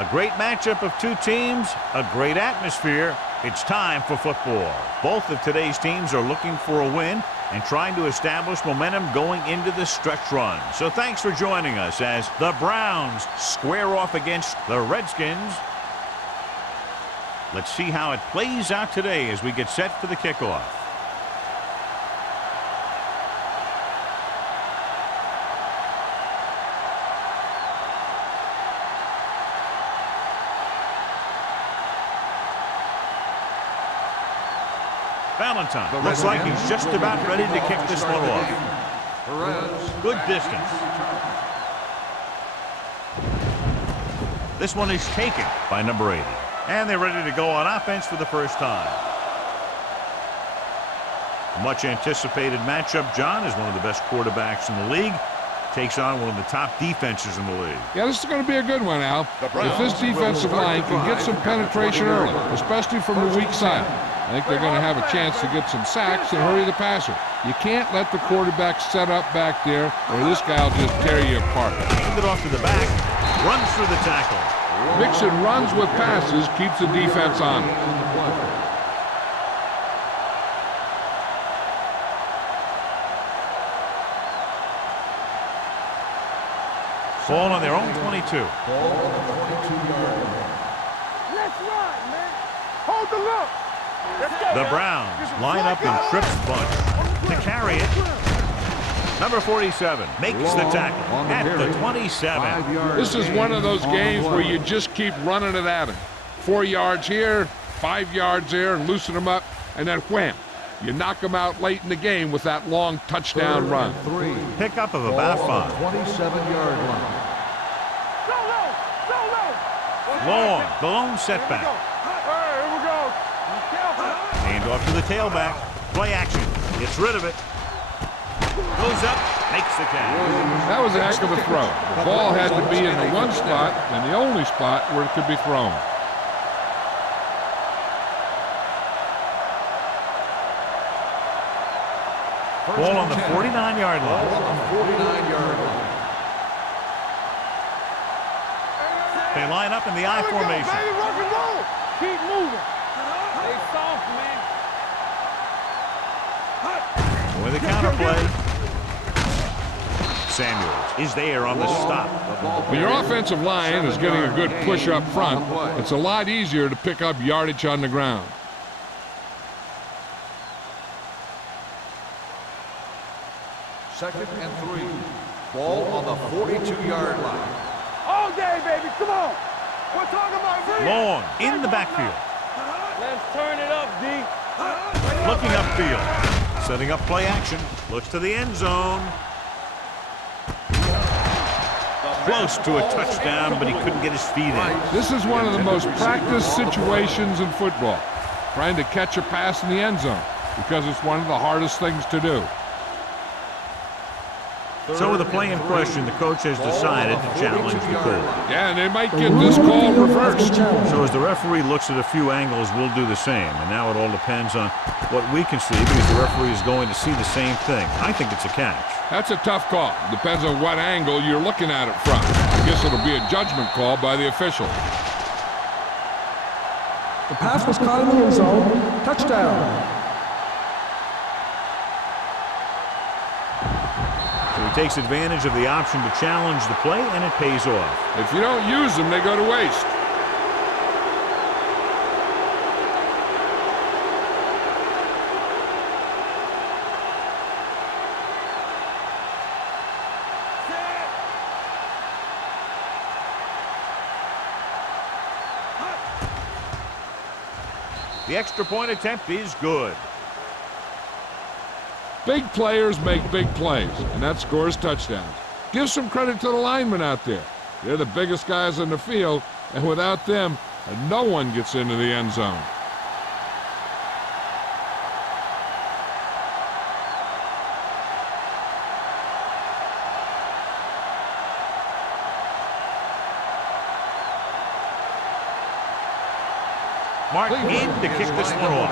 A great matchup of two teams, a great atmosphere. It's time for football. Both of today's teams are looking for a win and trying to establish momentum going into the stretch run. So thanks for joining us as the Browns square off against the Redskins. Let's see how it plays out today as we get set for the kickoff. Valentine looks like he's just about ready to kick this one off. Good distance. This one is taken by number 80. And they're ready to go on offense for the first time. Much anticipated matchup. John is one of the best quarterbacks in the league. Takes on one of the top defenses in the league. Yeah, this is going to be a good one, Al. If this defensive line can get some penetration early, especially from the weak side, I think they're going to have a chance to get some sacks and hurry the passer. You can't let the quarterback set up back there or this guy will just tear you apart. Hand it off to the back. Runs through the tackle. Mixing runs with passes keeps the defense on. Ball on their own 22. Let's run, man. Hold the look. The Browns line up in trips bunch to carry it. Number 47 makes the tackle at the 27. This is one of those games where you just keep running it at him. 4 yards here, 5 yards there, and loosen them up, and then wham. You knock them out late in the game with that long touchdown run. Pickup of about 5. 27-yard line. Long, the lone setback. Here we go. Hand off to the tailback. Play action. Gets rid of it. Goes up, makes the catch. That was a heck of a throw. The ball had to be in the one spot and the only spot where it could be thrown. Ball on the 49-yard line. 49-yard line. They line up in the I formation. Baby, rock and roll. Keep moving. Stay soft, man. With the counter play. Samuels is there on the stop. When your offensive line is getting a good push up front, it's a lot easier to pick up yardage on the ground. Second and 3. Ball on the 42-yard line. All day, baby. Come on. We're talking about free. Long in the backfield. Let's turn it up, D. Looking upfield. Setting up play action. Looks to the end zone. Close to a touchdown, but he couldn't get his feet in. This is one of the most practiced situations in football, trying to catch a pass in the end zone, because it's one of the hardest things to do. So with the play in question, the coach has decided to challenge the call. Yeah, and they might get this call reversed. So as the referee looks at a few angles, we'll do the same. And now it all depends on what we can see, because the referee is going to see the same thing. I think it's a catch. That's a tough call. Depends on what angle you're looking at it from. I guess it'll be a judgment call by the official. The pass was caught in the end zone. Touchdown. So he takes advantage of the option to challenge the play, and it pays off. If you don't use them, they go to waste. The extra point attempt is good. Big players make big plays, and that scores touchdowns. Give some credit to the linemen out there. They're the biggest guys in the field, and without them, no one gets into the end zone. Mark in to kick this one off.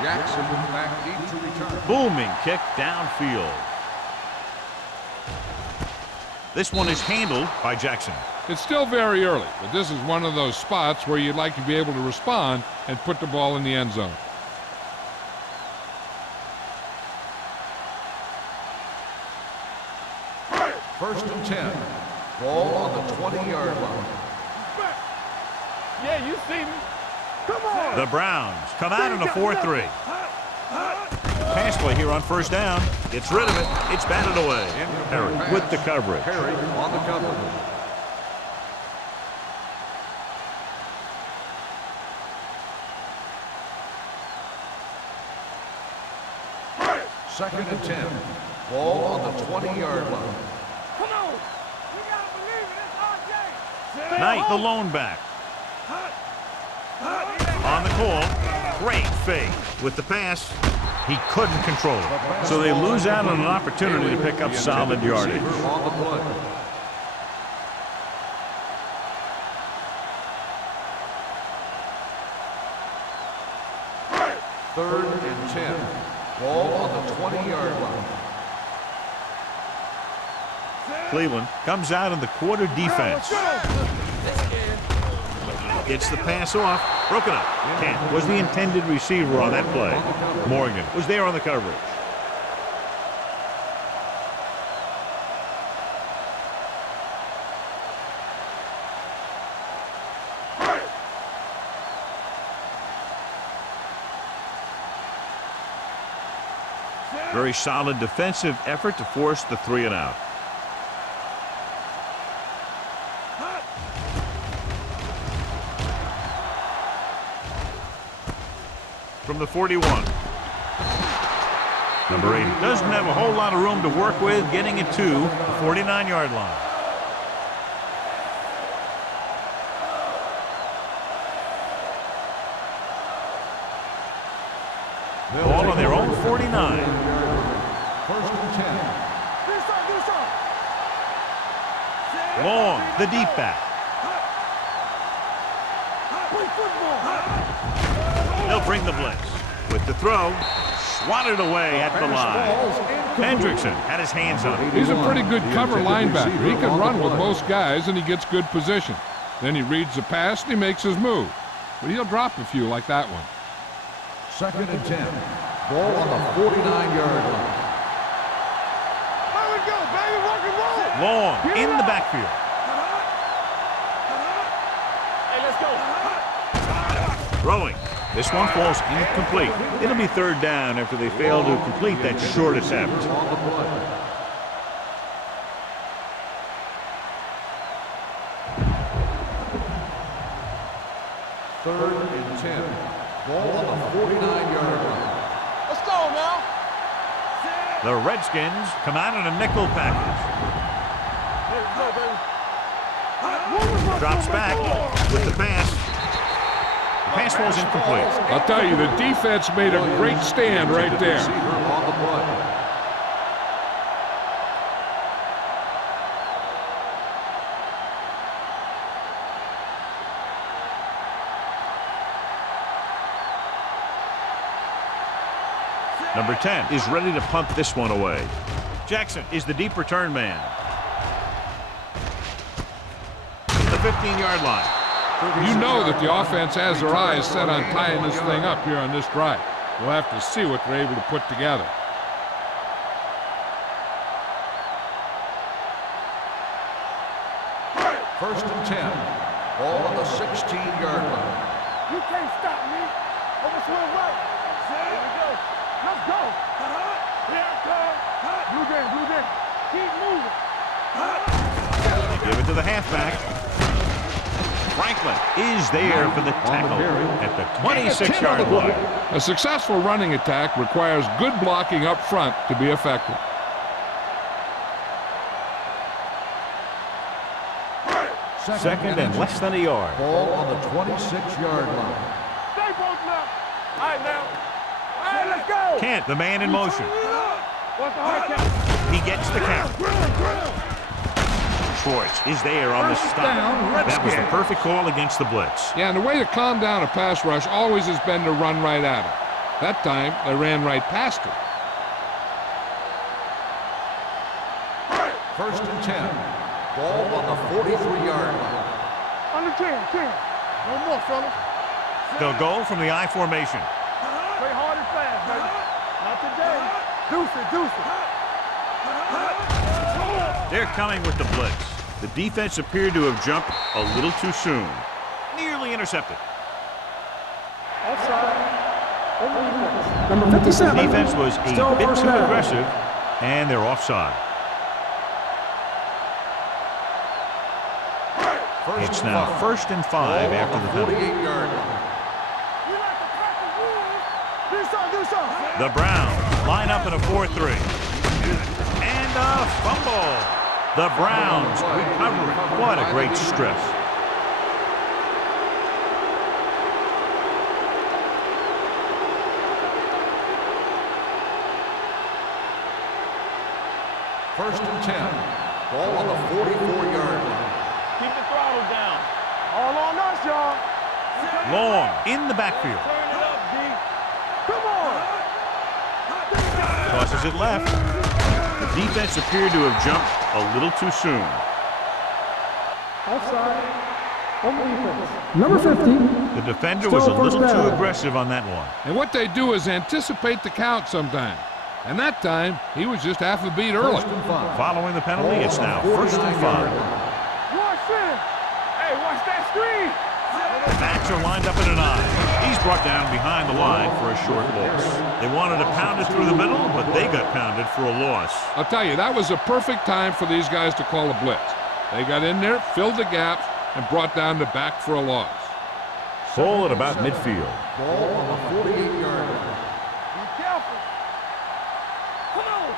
Jackson back deep to return. Booming kick downfield. This one is handled by Jackson. It's still very early, but this is one of those spots where you'd like to be able to respond and put the ball in the end zone. First and 10. Ball on the 20-yard line. Yeah, you see me. Come on. The Browns come out in a 4-3. Pass play here on first down. Gets rid of it. It's batted away. Perry with the coverage. Perry on the coverage. Second and 10. Ball on the 20-yard line. Come on. We got to believe it. It's RJ. Knight, the lone back. On the call. Great fake. With the pass, he couldn't control it. So they lose out on an opportunity to pick up solid yardage. On the play. Third and 10. Ball on the 20-yard line. Cleveland comes out in the quarter defense. Gets the pass off. Broken up. Kent was the intended receiver on that play. Morgan was there on the coverage. Very solid defensive effort to force the 3-and-out. From the 41. Number 80 doesn't have a whole lot of room to work with, getting it to the 49-yard line. Ball on their own 49. First and 10. Long, the deep back. They'll bring the blitz. With the throw, swatted away at the line. Hendrickson had his hands on it. He's a pretty good cover linebacker. He can run with most guys, and he gets good position. Then he reads the pass, and he makes his move. But he'll drop a few like that one. Second and 10. Ball on the 49-yard line. There we go, baby. Rock and roll. Long in the backfield. Hey, let's go. Throwing. This one falls incomplete. It'll be third down after they fail to complete that short attempt. On the play. Third and 10. Ball on the 49-yard line. Let's go now. The Redskins come out in a nickel package. Let's go, baby. Drops back with the pass. The pass falls incomplete. I'll tell you, the defense made a great stand right there. Receiver on the play. Number 10 is ready to punt this one away. Jackson is the deep return man. The 15-yard line. You know that the offense has their eyes set on tying this thing up here on this drive. We'll have to see what they're able to put together. First and 10. Ball on the 16-yard line. You can't stop me. Over to the right. Here we go. Let's go. Here it comes. Blue game, blue game. Keep moving. They give it to the halfback. Franklin is there for the tackle at the 26-yard line. A successful running attack requires good blocking up front to be effective. Second and less than a yard. Ball on the 26-yard line. Stay both now. All right, now. All right, let's go. Kent, the man in motion. What's the hard count? He gets the count. Schwartz is there on the stop. That was the perfect call against the blitz. Yeah, and the way to calm down a pass rush always has been to run right at it. That time, they ran right past it. First and 10. Ball on the 43-yard line. Under 10, 10. No more, fellas. They'll go from the I formation. Play hard and fast, baby. Not today. Deuce it, deuce it. They're coming with the blitz. The defense appeared to have jumped a little too soon. Nearly intercepted. Offside. Number 57. Defense was a Still bit first too down. aggressive, and they're offside. It's now 1st and 5 after the penalty. 48-yard line. We like to crack the rules. Do something. The Browns line up in a 4-3. And a fumble. The Browns recover it. What a great strip. First and 10. Ball on the 44-yard line. Keep the throttle down. All on us, y'all. Long in the backfield. Turn it up, D. Come on. Tosses it left. The defense appeared to have jumped a little too soon. Offside. Number 50. The defender was a Still first little too down. aggressive on that one. And what they do is anticipate the count sometimes. And that time, he was just half a beat early. First and 5. Following the penalty, it's now 1st and 5. Watch this. Hey, watch that screen. The backs are lined up in an I. He's brought down behind the line for a short loss. They wanted to pound it through the middle, but they got pounded for a loss. I'll tell you, that was a perfect time for these guys to call a blitz. They got in there, filled the gaps, and brought down the back for a loss. Ball at about midfield. Ball on the 48-yard line. Be careful. Come on.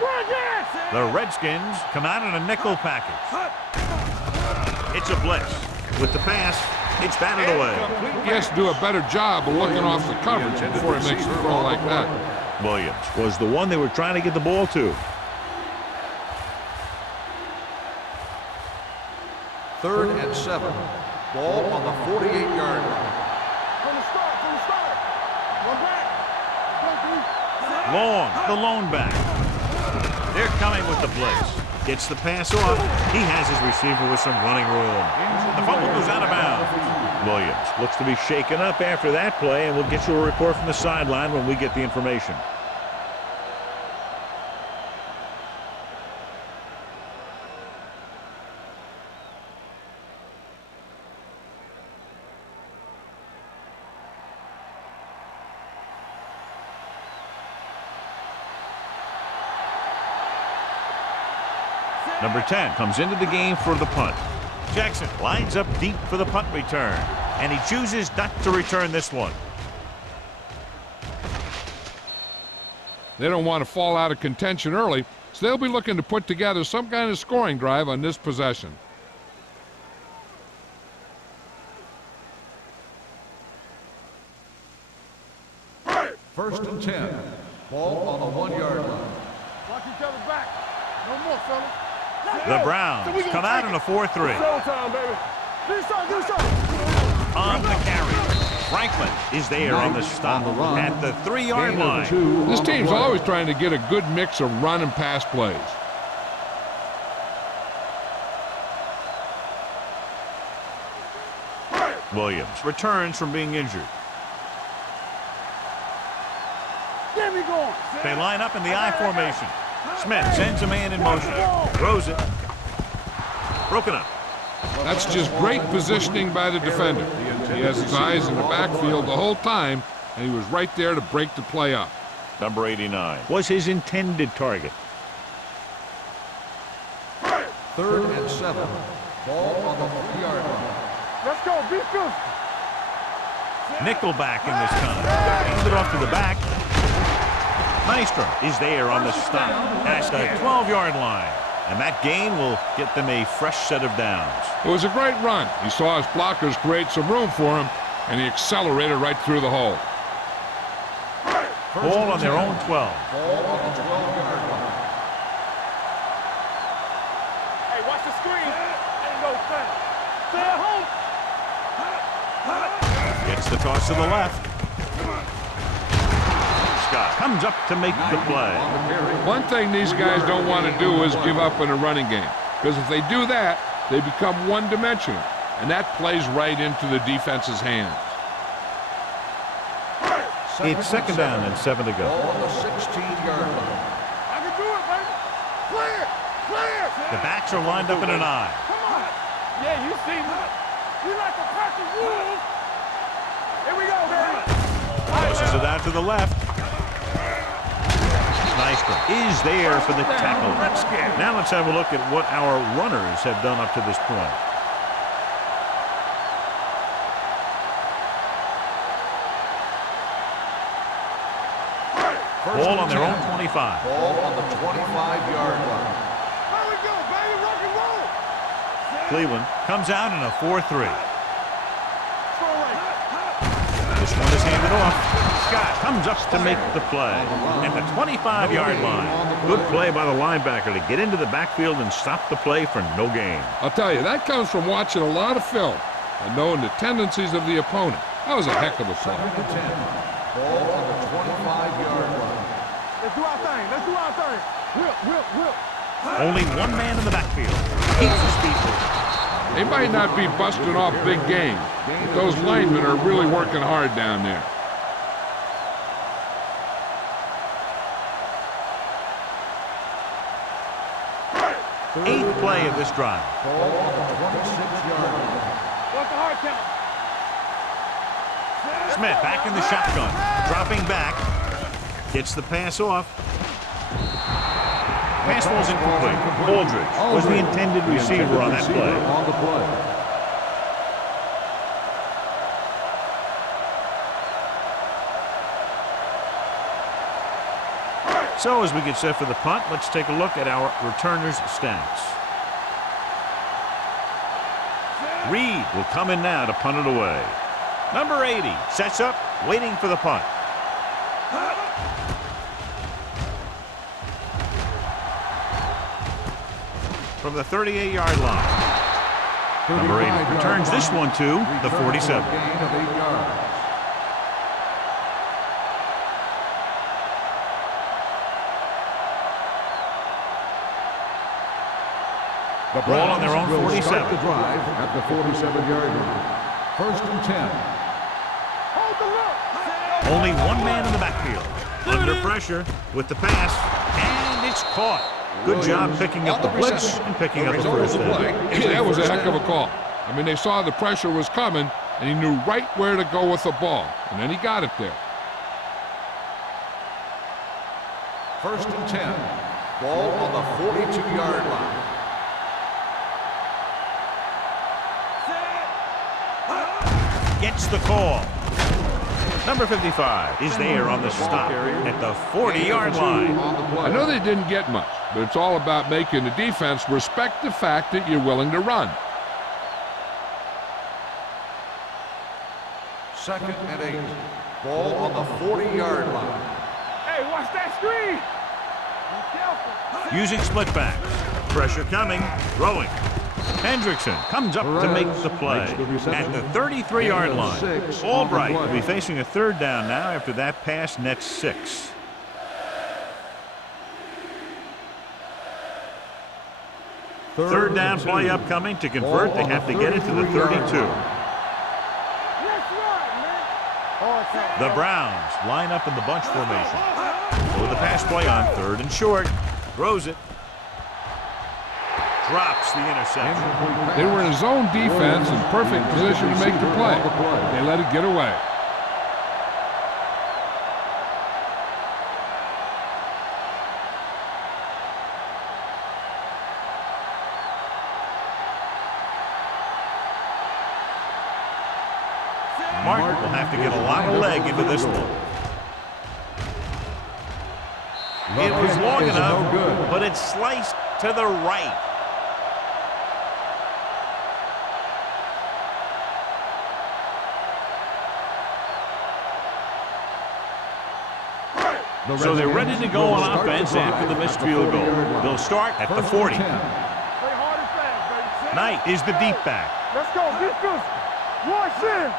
Run this. The Redskins come out in a nickel package. It's a blitz. With the pass, it's batted away. He has to do a better job of looking off the coverage before he makes a throw like that. Williams was the one they were trying to get the ball to. Third and 7. Ball on the 48-yard line. From the start. Run back. Long, the lone back. They're coming with the blitz. Gets the pass off. He has his receiver with some running room. The fumble goes out of bounds. Williams looks to be shaken up after that play, and we'll get you a report from the sideline when we get the information. Number 10 comes into the game for the punt. Jackson lines up deep for the punt return, and he chooses not to return this one. They don't want to fall out of contention early, so they'll be looking to put together some kind of scoring drive on this possession. First and 10. Ball on the 1-yard line. Watch each other back. No more, fellas. The Browns come out in a 4-3. Showtime, baby. Do something. On the carry, Franklin is there on the stop at the 3-yard line. This team's always trying to get a good mix of run and pass plays. Williams returns from being injured. Get me going. They line up in the I formation. Smith sends a man in motion. Throws it. Broken up. That's just great positioning by the defender. He has his eyes in the backfield the whole time, and he was right there to break the play up. Number 89 was his intended target. Third and 7. Ball on the 3-yard line. Let's go. Be physical. Nickelback in this time. Hands it off to the back. Maestro is there on the stop at the 12-yard line. And that gain will get them a fresh set of downs. It was a great run. He saw his blockers create some room for him, and he accelerated right through the hole. Ball on their own 12. Ball on the 12-yard line. Hey, watch the screen. Ain't no thing. Stay at home. Gets the toss to the left. Scott comes up to make the play. One thing these guys don't want to do is give up in a running game. because if they do that, they become one-dimensional, and that plays right into the defense's hands. It's second down and 7 to go. Ball on the 16-yard line. I can do it, baby. Clear! Clear! The backs are lined up in an I. Come on! Yeah, you see me. We like to practice rules. Here we go, baby. Tosses it out to the left. Nystrom is there for the tackle. Now let's have a look at what our runners have done up to this point. Ball on their own 25. Ball on the 25-yard line. There we go, baby. Rock and roll. Cleveland comes out in a 4-3. Throw right. This one is handed off. Scott comes up to make the play at the 25-yard line. Good play by the linebacker to get into the backfield and stop the play for no gain. I'll tell you, that comes from watching a lot of film and knowing the tendencies of the opponent. That was a heck of a play. Second and 10. Ball on the 25-yard line. Let's do our thing. Let's do our thing. Whip. Only one man in the backfield. Keeps his feet moving. They might not be busting off big games, but those linemen are really working hard down there. Eighth play of this drive. Ball on the 26-yard line. What's the hard count? Smith back in the shotgun. Dropping back. Gets the pass off. Pass falls incomplete. Aldridge was the intended receiver on that play. On the play. So as we get set for the punt, let's take a look at our returners' stats. Reed will come in now to punt it away. Number 80 sets up, waiting for the punt. From the 38-yard line. Number 80 returns this one to the 47. Gain of 8 yards. The ball on their own 47. Start the drive at the 47-yard line. First and 10. Hold the look. Only one man in the backfield. Under pressure with the pass, and it's caught. Good job picking up the blitz and picking up the first down. Yeah, that was a heck of a call. I mean, they saw the pressure was coming, and he knew right where to go with the ball, and then he got it there. First and 10. Ball on the 42-yard line. Gets the call. Number 55 is there on the stop at the 40-yard line. I know they didn't get much, but it's all about making the defense respect the fact that you're willing to run. Second and 8. Ball on the 40-yard line. Hey, watch that screen. Be careful. Using split backs. Pressure coming. Throwing. Hendrickson comes up to make the play at the 33-yard line. Albright will be facing a third down now after that pass nets 6. Third down play upcoming. To convert, they have to get it to the 32. Let's run, man. The Browns line up in the bunch formation. With the pass play on third and short. Throws it. Drops the interception. They were in a zone defense in perfect position to make the play. They let it get away. Martin will have to get a lot of leg into this one. It was long enough, but it's sliced to the right. So they're ready to go on offense after the missed field goal. They'll start at the 40. Play hard and fast, baby. Knight is the deep back. Let's go. Defense. Watch in.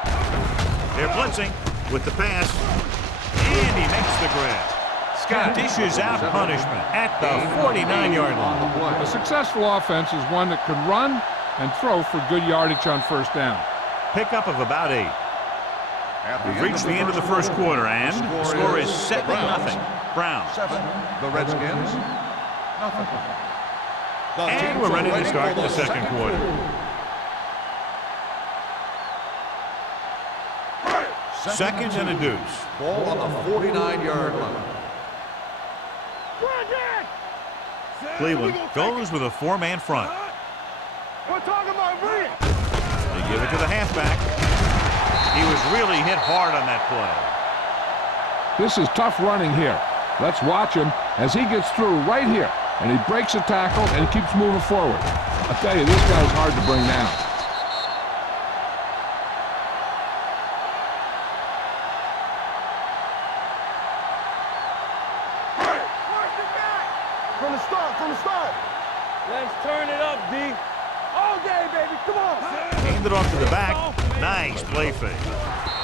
They're blitzing with the pass, and he makes the grab. dishes out punishment at the 49-yard line. A successful offense is one that can run and throw for good yardage on first down. Pickup of about 8. We've reached the end of the first quarter, and the score is 7-0. Browns. 7. The Redskins. Nothing. And we're ready to start the second quarter. Seconds and a deuce. Ball on the 49-yard line. Cleveland goes with a 4-man front. We're talking about me. They give it to the halfback. He was really hit hard on that play. This is tough running here. Let's watch him as he gets through right here. And he breaks a tackle and keeps moving forward. I tell you, this guy's hard to bring down. From the start. Let's turn it up, D. All day, baby. Come on. Hand it off to the back. Nice play fake.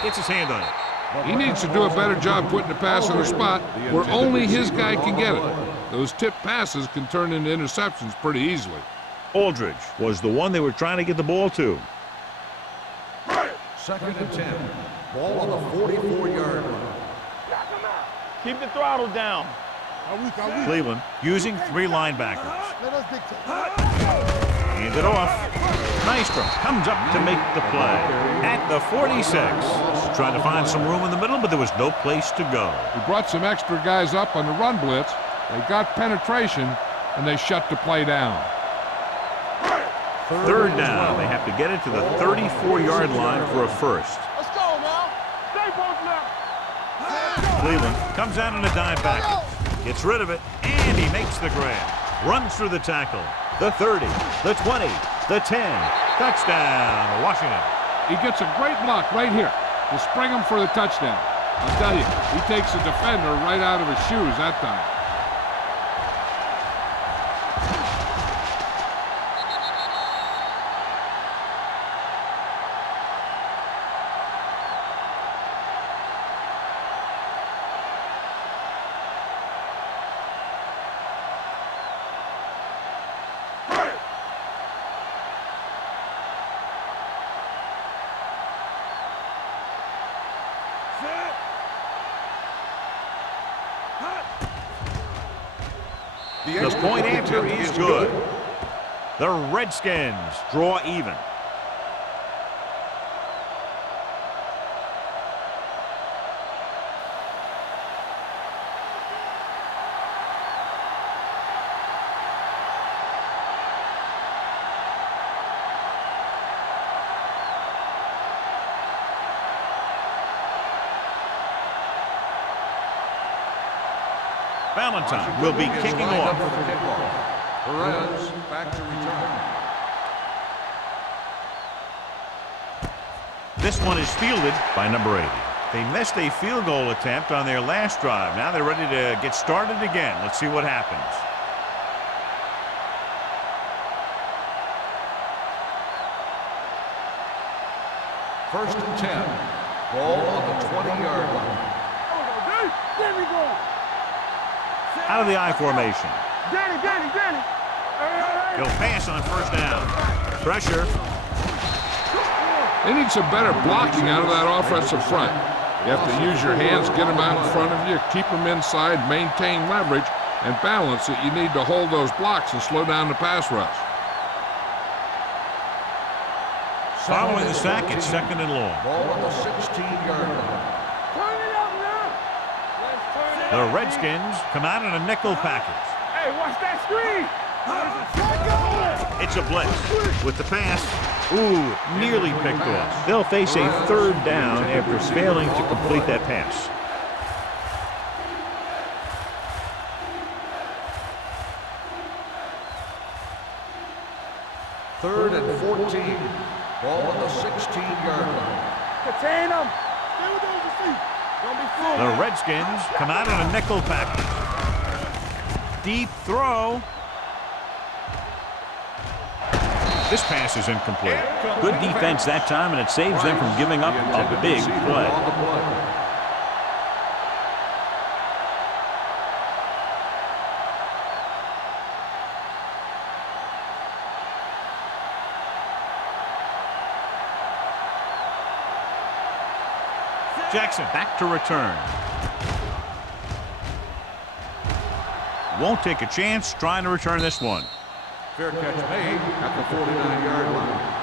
Gets his hand on it. He needs to do a better job putting the pass in a spot where only his guy can get it. Those tip passes can turn into interceptions pretty easily. Aldridge was the one they were trying to get the ball to. 2nd and 10. Ball on the 44-yard line. Keep the throttle down. Cleveland using 3 linebackers. Let us dictate. Hand it off. Nystrom comes up to make the play at the 46. Trying to find some room in the middle, but there was no place to go. He brought some extra guys up on the run blitz. They got penetration, and they shut the play down. 3rd down. They have to get it to the 34-yard line for a first. Let's go now. Stay both left. Cleveland comes out in a dime package. Gets rid of it, and he makes the grab. Runs through the tackle. The 30, the 20, the 10. Touchdown, Washington. He gets a great block right here to spring him for the touchdown. I'll tell you, he takes the defender right out of his shoes that time. The point after is good. The Redskins draw even. Valentine will be kicking off. Perez back to return. This one is fielded by number 80. They missed a field goal attempt on their last drive. Now they're ready to get started again. Let's see what happens. First and 10. Ball on the 20-yard line. There we go. Out of the I formation. Danny. He'll pass on first down. Pressure. They need some better blocking out of that offensive front. You have to use your hands, get them out in front of you, keep them inside, maintain leverage, and balance it. You need to hold those blocks and slow down the pass rush. Following the sack, it's 2nd and long. Ball on the 16-yard line. Turn it up now. Let's turn it The up. Redskins come out in a nickel package. Hey, watch that screen. It's a blitz with the pass. Ooh, nearly picked off. They'll face a 3rd down after failing to complete that pass. Third and 14. Ball on the 16-yard line. Contain them. Stay with those feet. Don't be fooled. The Redskins come out in a nickel package. Deep throw. This pass is incomplete. Good defense that time, and it saves them from giving up a big play. Jackson back to return. Won't take a chance trying to return this one. Fair catch made at the 49-yard line.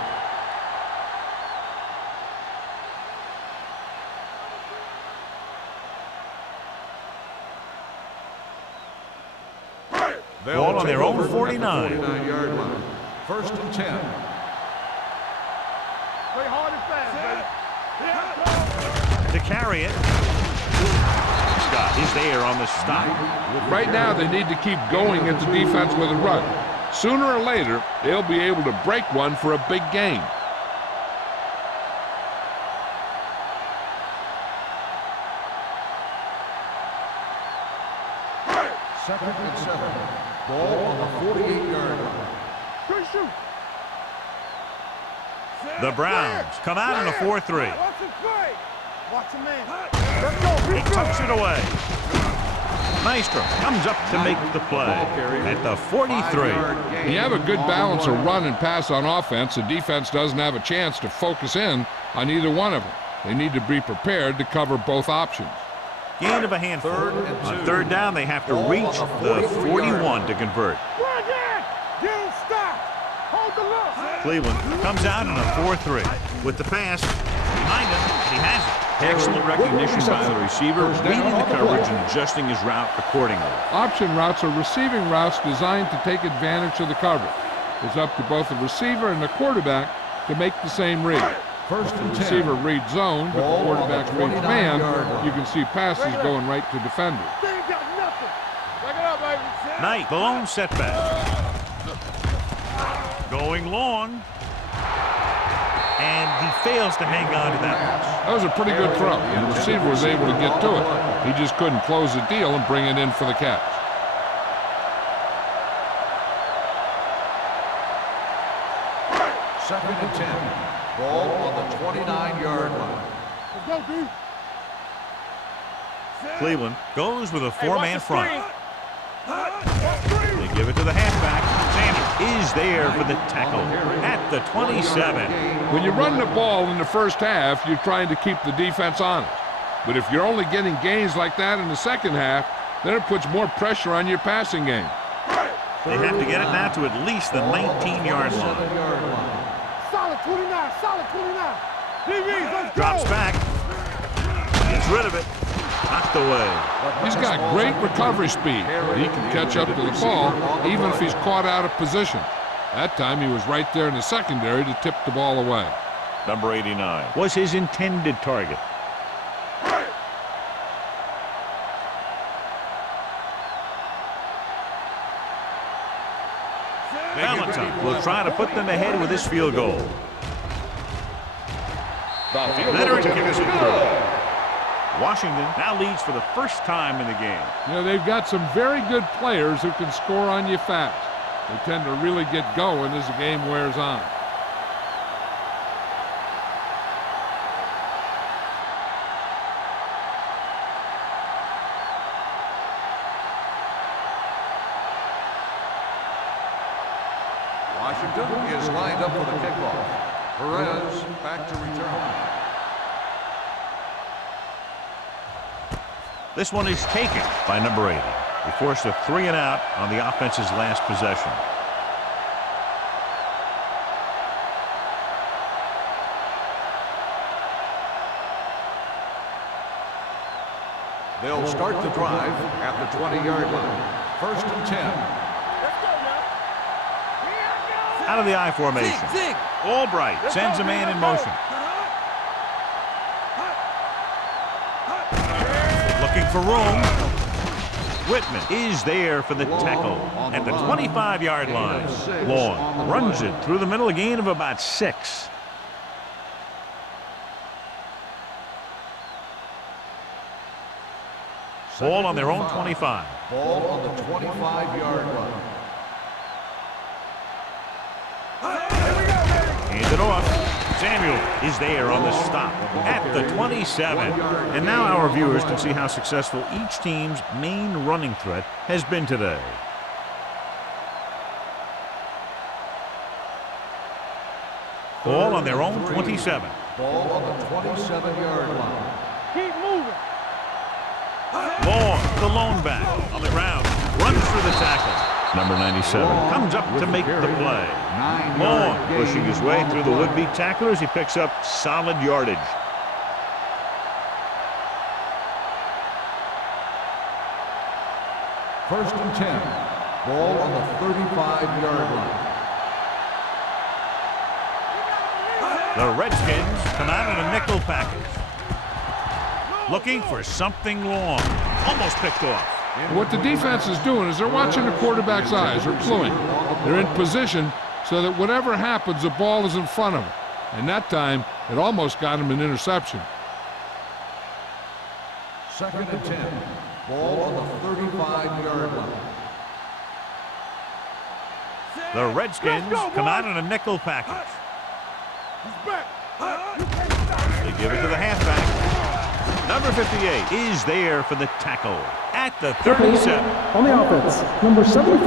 Ball on their own 49. 49-yard line. First and 10. Play hard and fast, baby. To carry it. Scott is there on the stop. Right now, they need to keep going at the defense with a run. Sooner or later, they'll be able to break one for a big gain. Second and 7. Ball on the 48-yard line. Good shoot. The Browns come out in a 4-3. Watch him play. Watch him, man. Let's go. He tucks it away. Maestro comes up to make the play at the 43. You have a good balance of run and pass on offense. The defense doesn't have a chance to focus in on either one of them. They need to be prepared to cover both options. Gain of a handful. On third down, they have to reach the 41 to convert. Run that. You don't stop. Hold the look. Cleveland comes out in a 4-3. With the pass behind him, he has it. Excellent recognition by the receiver, reading the coverage and adjusting his route accordingly. Option routes are receiving routes designed to take advantage of the coverage. It's up to both the receiver and the quarterback to make the same read. First and 10. Receiver reads zone, but the quarterback reads man. You can see passes going right to defenders. They ain't got nothing. Back it up, baby. Knight, the lone setback. Going long. And he fails to hang on to that pass. That was a pretty good throw. The receiver was able to get to it. He just couldn't close the deal and bring it in for the catch. Second and 10. Ball on the 29-yard line. Let's go, dude. Cleveland goes with a four-man front. They give it to the halfback. Samuel is there for the tackle at the 27. When you run the ball in the first half, you're trying to keep the defense honest. But if you're only getting gains like that in the second half, then it puts more pressure on your passing game. They have to get it now to at least the 19-yard line. Solid 29. Solid 29. DBs, let's go. Drops back. Gets rid of it. Knocked away. He's got great recovery speed. He can catch up to the ball even if he's caught out of position. That time he was right there in the secondary to tip the ball away. Number 89 was his intended target. Valentine will try to put them ahead with this field goal. Leonard gives it through. Washington now leads for the first time in the game. You know, they've got some very good players who can score on you fast. They tend to really get going as the game wears on. Washington is lined up for the kickoff. Perez back to return. This one is taken by number 80. He forced a 3-and-out on the offense's last possession. They'll start the drive at the 20-yard line. First and 10. Let's go now. Out of the I formation. Albright sends a man in motion. Looking for room. Whitman is there for the tackle at the 25-yard line. Long runs it through the middle, a gain of about 6. Ball on their own 25. Ball on the 25-yard line. Hands it off. Samuel is there on the stop at the 27. And now our viewers can see how successful each team's main running threat has been today. Ball on their own 27. Ball on the 27-yard line. Keep moving. Long, the lone back on the ground, runs through the tackle. Number 97 comes up to make the play. Long pushing his way through the would-be tacklers. He picks up solid yardage. First and 10. Ball on the 35-yard line. The Redskins come out in a nickel package. Looking for something long. Almost picked off. What the defense is doing is they're watching the quarterback's eyes. They're cluing. They're in position so that whatever happens, the ball is in front of them. And that time, it almost got him an interception. Second and 10. Ball on the 35-yard line. The Redskins come out in a nickel package. They give it to the halfback. Number 58 is there for the tackle at the 37. On the offense, number 74.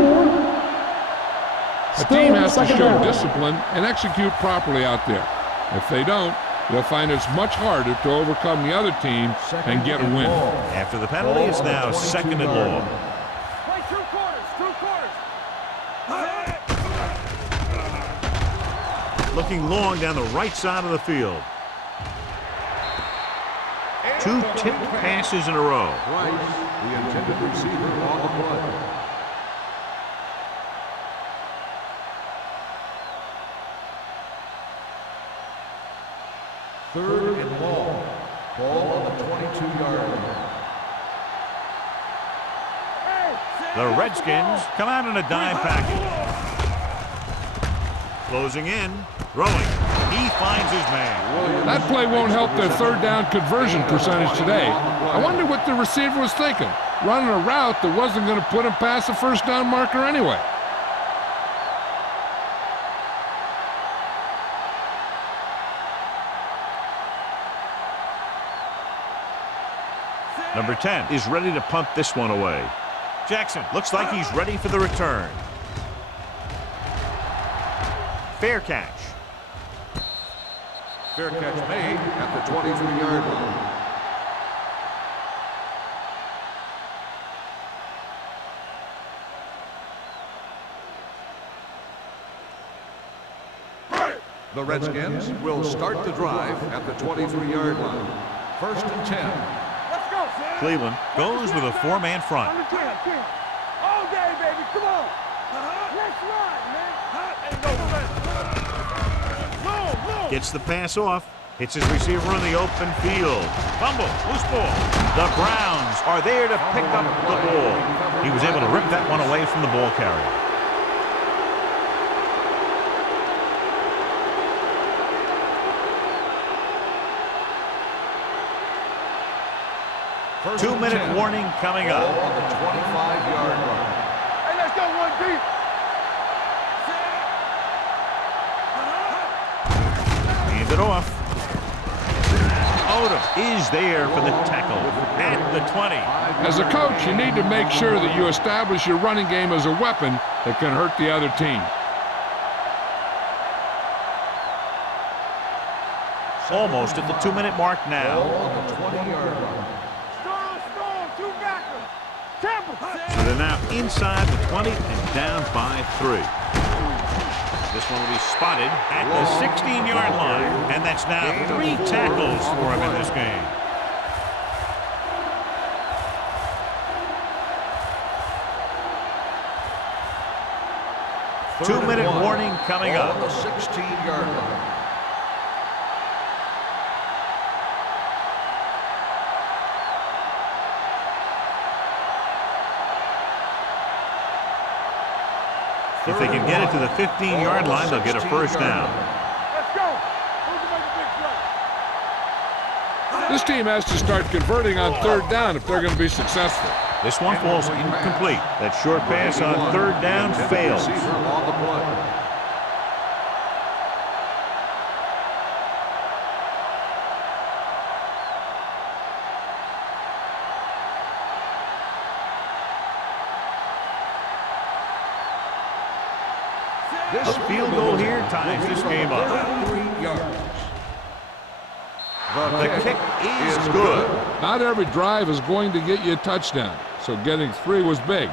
A team has to show discipline and execute properly out there. If they don't, they'll find it's much harder to overcome the other team and get a win. After the penalty, it's now second and long. Play two quarters. Looking long down the right side of the field. Two tipped passes in a row. Rice, the intended receiver on the play. Third and long. Ball on the 22-yard line. The Redskins come out in a dime package. Closing in, throwing. He finds his man. That play won't help their third down conversion percentage today. I wonder what the receiver was thinking. Running a route that wasn't going to put him past the first down marker anyway. Number 10 is ready to punt this one away. Jackson looks like he's ready for the return. Fair catch. Fair catch made at the 23-yard line. The Redskins will start the drive at the 23-yard line. First and 10. Let's go. Cleveland goes with a four-man front. All day, baby. Come on. Let's ride, man. Ain't no fence. Gets the pass off. Hits his receiver in the open field. Fumble. Loose ball. The Browns are there to pick up the ball. He was able to rip that one away from the ball carrier. First 2-minute warning coming up. Ball on the 25-yard line. Hey, let's go one deep. Hand it off. Odom is there for the tackle at the 20. As a coach, you need to make sure that you establish your running game as a weapon that can hurt the other team. Almost at the 2-minute mark now. Ball on the 20-yard line. Storm, two backers. Tampa. So they're now inside the 20 and down by 3. This one will be spotted at the 16-yard line, and that's now 3 tackles for him in this game. Two-minute warning coming Ball up. on the 16-yard line. If they can get it to the 15-yard line, they'll get a first down. Let's go. Who's gonna make a big play? This team has to start converting on third down if they're going to be successful. This one falls incomplete. That short pass on third down fails. Receiver on the play. A field goal here ties this game up. 3 yards. The kick is good. Not every drive is going to get you a touchdown, so getting 3 was big.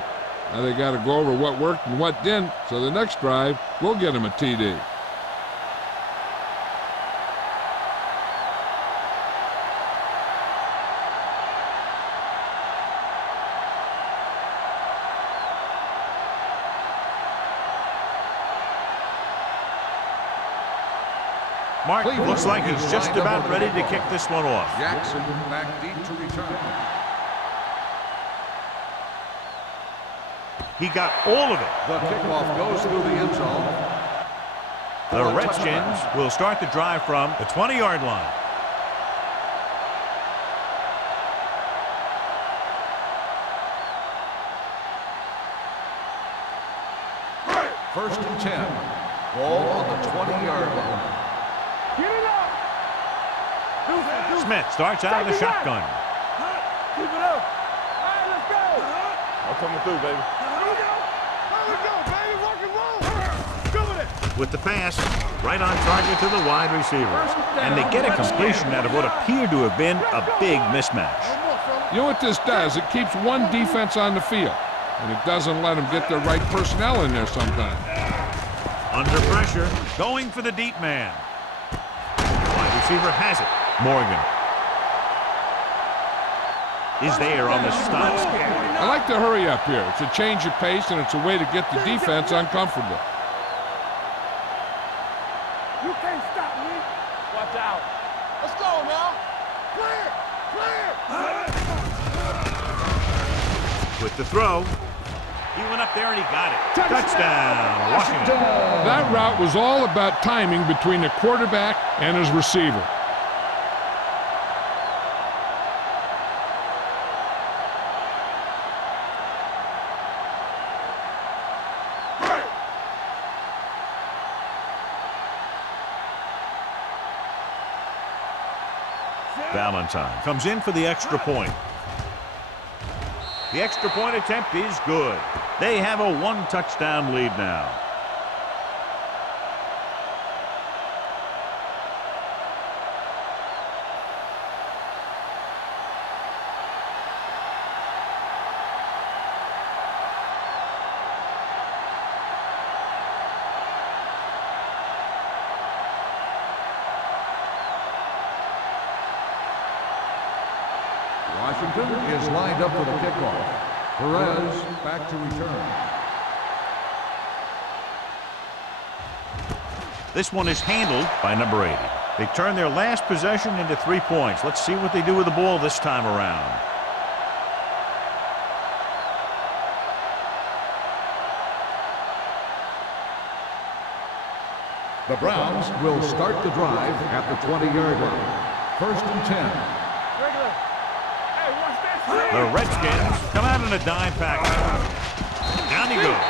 Now they got to go over what worked and what didn't, so the next drive will get them a TD. Mark, looks like he's just about ready to kick this one off. Jackson back deep to return. He got all of it. The kickoff goes through the end zone. The Redskins will start the drive from the 20-yard line. First and 10. Ball on the 20-yard line. Get it up. Smith starts out of the shotgun. Keep it up. All right, let's go. I'm coming through, baby. Here we go. Here we go, baby. Rock and roll. Doing it. With the pass, right on target to the wide receiver. And they get a completion out of what appeared to have been a big mismatch. You know what this does? It keeps one defense on the field, and it doesn't let them get the right personnel in there sometimes. Under pressure, going for the deep man. Wide receiver has it. Morgan is there on the stop. I like to hurry up here. It's a change of pace, and it's a way to get the defense uncomfortable. You can't stop me. Watch out. Let's go now. Clear. Clear. With the throw, he went up there and he got it. Touchdown, Washington. That route was all about timing between the quarterback and his receiver. Valentine comes in for the extra point. The extra point attempt is good. They have a 1-touchdown lead now. Washington is lined up for the kickoff. Perez back to return. This one is handled by number 80. They turn their last possession into 3 points. Let's see what they do with the ball this time around. The Browns will start the drive at the 20-yard line. First and 10. The Redskins come out in a dime package. Down he goes.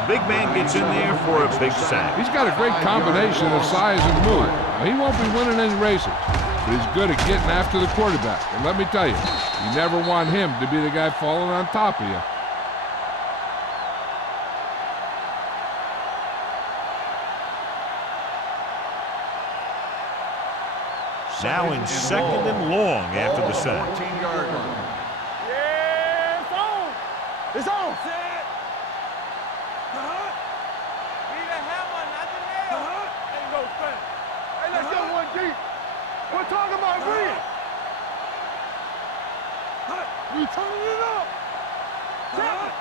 The big man gets in there for a big sack. He's got a great combination of size and move. Now, he won't be winning any races, but he's good at getting after the quarterback. And let me tell you, you never want him to be the guy falling on top of you. Now in second and long after the sack. 14-yard line. Yeah, it's on. It's on. Need a hammer, not the nail. Ain't no thing. Hey, let's go one deep. We're talking about Reed. We turning it up. Tap it.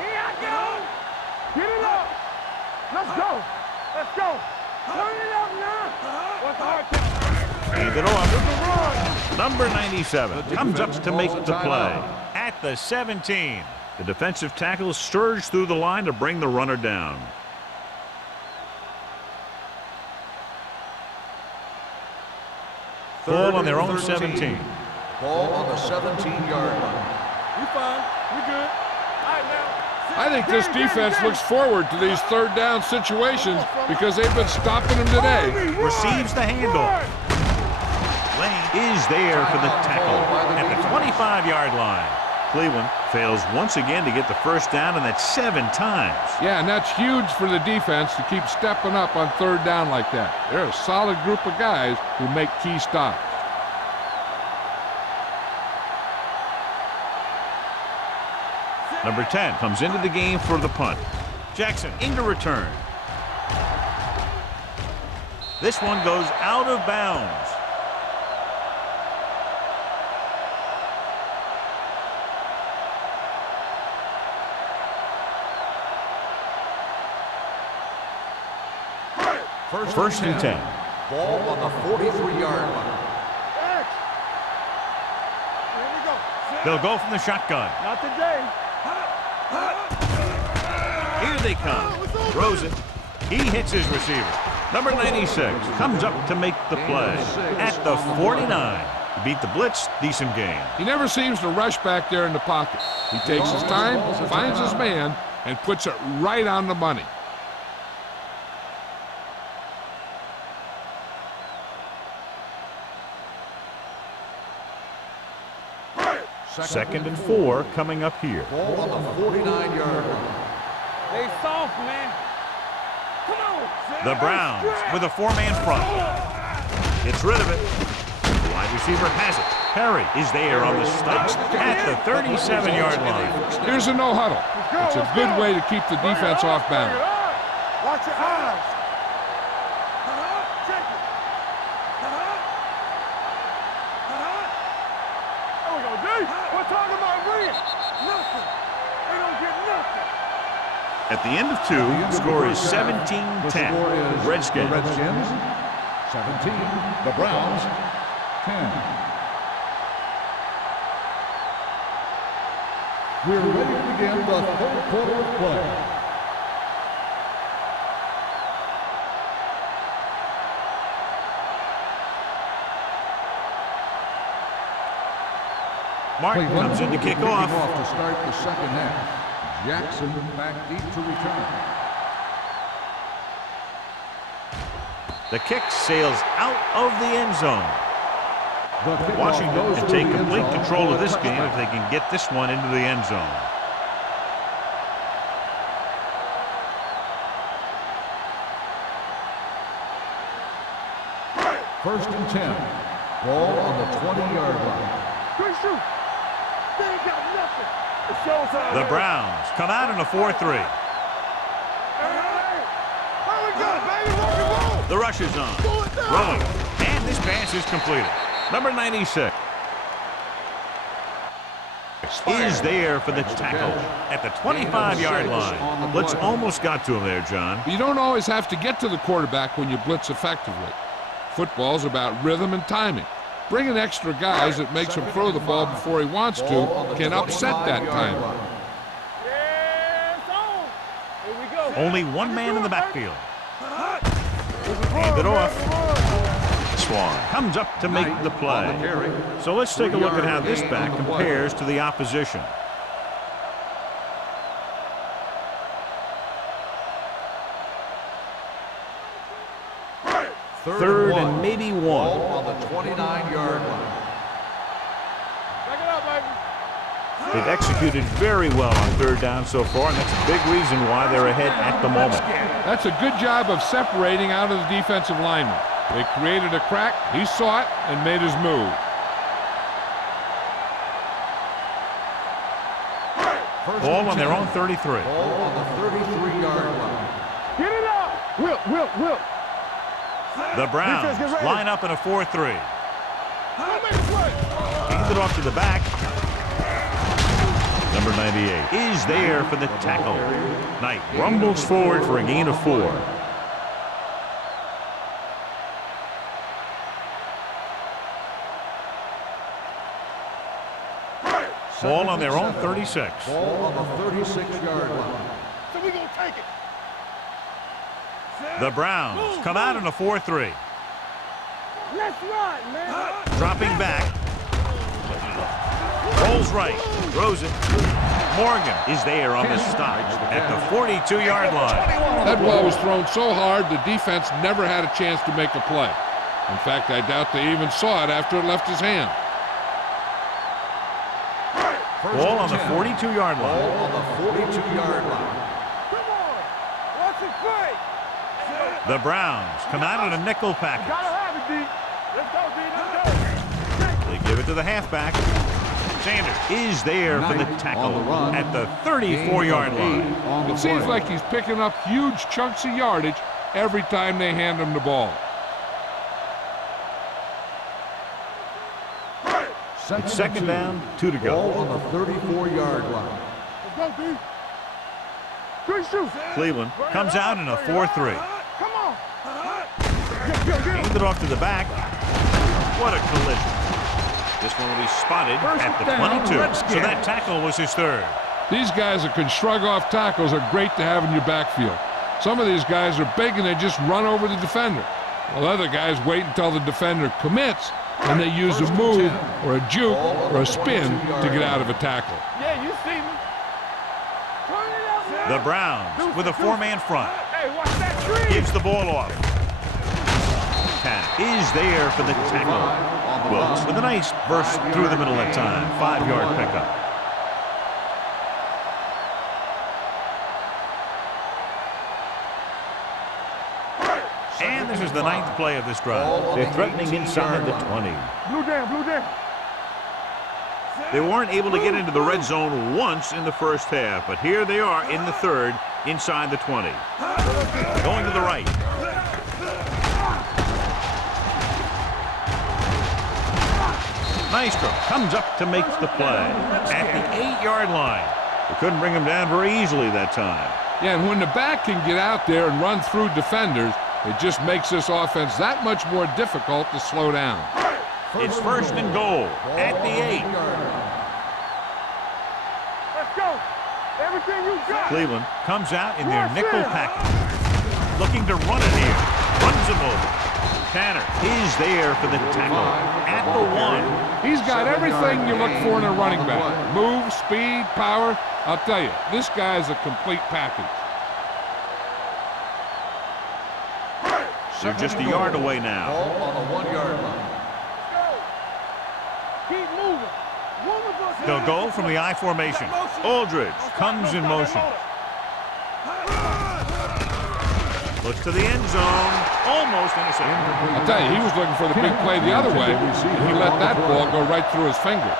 Here I go. Get it up. Let's go. Let's go. Turn it up now. What's the hard time? Hand it off. Number 97 comes up to make the play. At the 17. The defensive tackle surged through the line to bring the runner down. Ball on their own 17. Ball on the 17-yard line. We fine. We good. All right, now. I think this defense looks forward to these third down situations because they've been stopping them today. Receives the handoff. Lane is there for the tackle at the 25-yard line. Cleveland fails once again to get the first down, and that's 7 times. Yeah, and that's huge for the defense to keep stepping up on third down like that. They're a solid group of guys who make key stops. Number 10 comes into the game for the punt. Jackson into return. This one goes out of bounds. First and 10. Ball on the 43-yard line. They'll go from the shotgun. Not today. Here they come. Throws it. He hits his receiver. Number 96 comes up to make the play at the 49. He beat the blitz. Decent game. He never seems to rush back there in the pocket. He takes his time, finds his man, and puts it right on the money. Second and 4 coming up here. Ball on the 49-yard line. They soft, man. Come on. The Browns with a 4-man front. Gets rid of it. The wide receiver has it. Perry is there on the stop at the 37-yard line. Here's a no huddle. It's a good way to keep the defense off balance. Watch your eyes. Check it. There we go, D. We're talking about real. Nothing. They don't get nothing. At the end of 2, the score is 17-10. Redskins. The Redskins, 17. The Browns, 10. We're ready to begin the third quarter of play. Martin comes in to kick off. To start the second half. Jackson back deep to return. The kick sails out of the end zone. Washington can take complete control of this game if they can get this one into the end zone. First and 10. Ball on the 20-yard line. Good shoot. They ain't got nothing. It's showtime. The Browns come out in a 4-3. Hey, how we got it, baby? Rock and roll. The rush is on. Rolling. And this pass is completed. Number 96 is there for the tackle at the 25-yard line. Blitz almost got to him there, John. You don't always have to get to the quarterback when you blitz effectively. Football's about rhythm and timing. Bringing extra guys that makes him throw the ball before he wants to can upset that timing. Yeah, it's on. Here we go. Only one man in the backfield. Hand it off. Swan comes up to make the play. So let's take a look at how this back compares to the opposition. Third and maybe 1. Ball on the 29-yard line. Back it up, baby. They've executed very well on third down so far, and that's a big reason why they're ahead at the moment. That's a good job of separating out of the defensive lineman. They created a crack, he saw it, and made his move. Ball on their own 33. Ball on the 33-yard line. Get it out. Will. The Browns line up in a 4-3. Don't make a play. Hand it off to the back. Number 98 is there for the tackle. Knight rumbles forward for a gain of 4. Ball on their own 36. Ball on the 36-yard line. So we gonna take it. The Browns come out in a 4-3. Let's ride, man. Dropping back. Rolls right. Throws it. Morgan is there on the stop at the 42-yard line. That ball was thrown so hard the defense never had a chance to make a play. In fact, I doubt they even saw it after it left his hand. Ball on the 42-yard line. Ball on the 42-yard line. Come on. Watch it play. The Browns come out in a nickel package. Gotta have it, D. Let's go, D. Let's go. They give it to the halfback. Sanders is there for the tackle at the 34-yard line. It seems like he's picking up huge chunks of yardage every time they hand him the ball. It's second down, 2 to go. Ball on the 34-yard line. Let's go, D. Three shoots. Cleveland comes out in a 4-3. Come on. Hand it off to the back. What a collision. This one will be spotted at the 22. So that tackle was his third. These guys that can shrug off tackles are great to have in your backfield. Some of these guys are big and they just run over the defender. While other guys wait until the defender commits and they use a move or a juke or a spin to get out of a tackle. Yeah, you see me. The Browns with a 4-man front. Hey, watch that tree. Gives the ball off. Tanner is there for the tackle. Wilkes with a nice burst through the middle that time. 5-yard pickup. And this is the 9th play of this drive. They're threatening inside the 20. Blue down, blue down. They weren't able to get into the red zone once in the first half, but here they are in the third inside the 20. Going to the right. Maestro comes up to make the play at the 8-yard line. They couldn't bring him down very easily that time. Yeah, and when the back can get out there and run through defenders, it just makes this offense that much more difficult to slow down. It's first and goal at the 8. Let's go. Everything you got. Cleveland comes out in their nickel package. Looking to run it here. Runs him over. Tanner is there for the tackle at the 1. He's got everything you look for in a running back. Move, speed, power. I'll tell you, this guy's a complete package. They're just a yard away now. Ball on the 1-yard line. Keep moving. One of us. They'll go from the I formation. Aldridge comes in motion. Looks to the end zone. Almost intercepted. I'll tell you, he was looking for the big play the other way. He let that ball go right through his finger.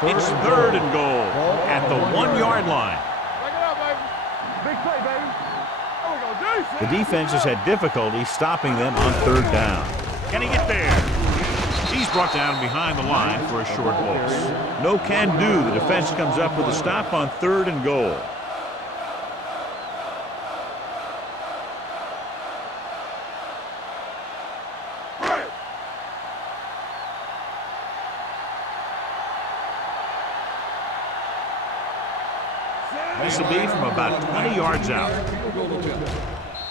It's third and goal at the 1-yard line. Back it up, baby. Big play, baby. There we go, defense. The defense has had difficulty stopping them on third down. Can he get there? He's brought down behind the line for a short loss. No can do. The defense comes up with a stop on third and goal. This will be from about 20 yards out.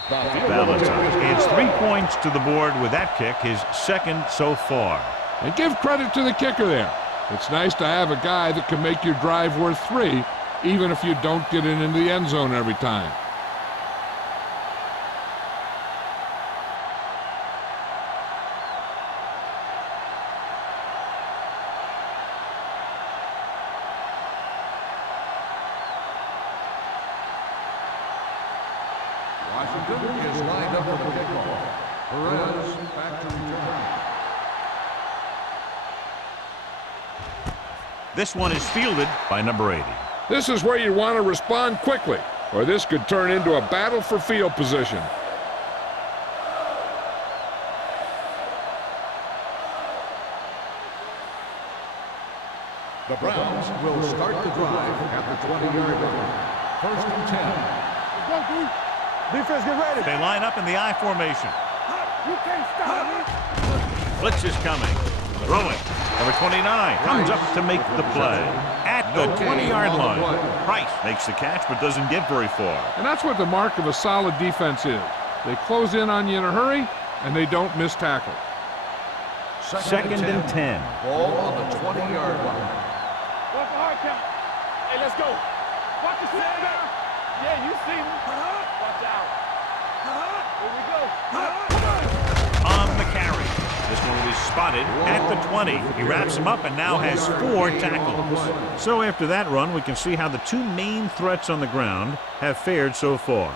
Valentine adds 3 points to the board with that kick, his second so far. And give credit to the kicker there. It's nice to have a guy that can make your drive worth 3, even if you don't get it into the end zone every time. Washington is lined up for the kickoff. Perez back to return. This one is fielded by number 80. This is where you want to respond quickly, or this could turn into a battle for field position. The Browns will start the drive at the 20-yard line. First and 10. Let's go, D. Defense, get ready. They line up in the I formation. You can't stop me. Blitz is coming. Throwing. Number 29 comes up to make the play at the 20-yard line. Price makes the catch but doesn't get very far. And that's what the mark of a solid defense is. They close in on you in a hurry, and they don't miss tackle. Second and 10. Ball on the 20-yard line. Watch the hard count. Hey, let's go. Watch the sit down. Yeah, you see me. Watch out. Here we go. Come on. spotted at the 20. He wraps him up and now has 4 tackles. So after that run, we can see how the 2 main threats on the ground have fared so far.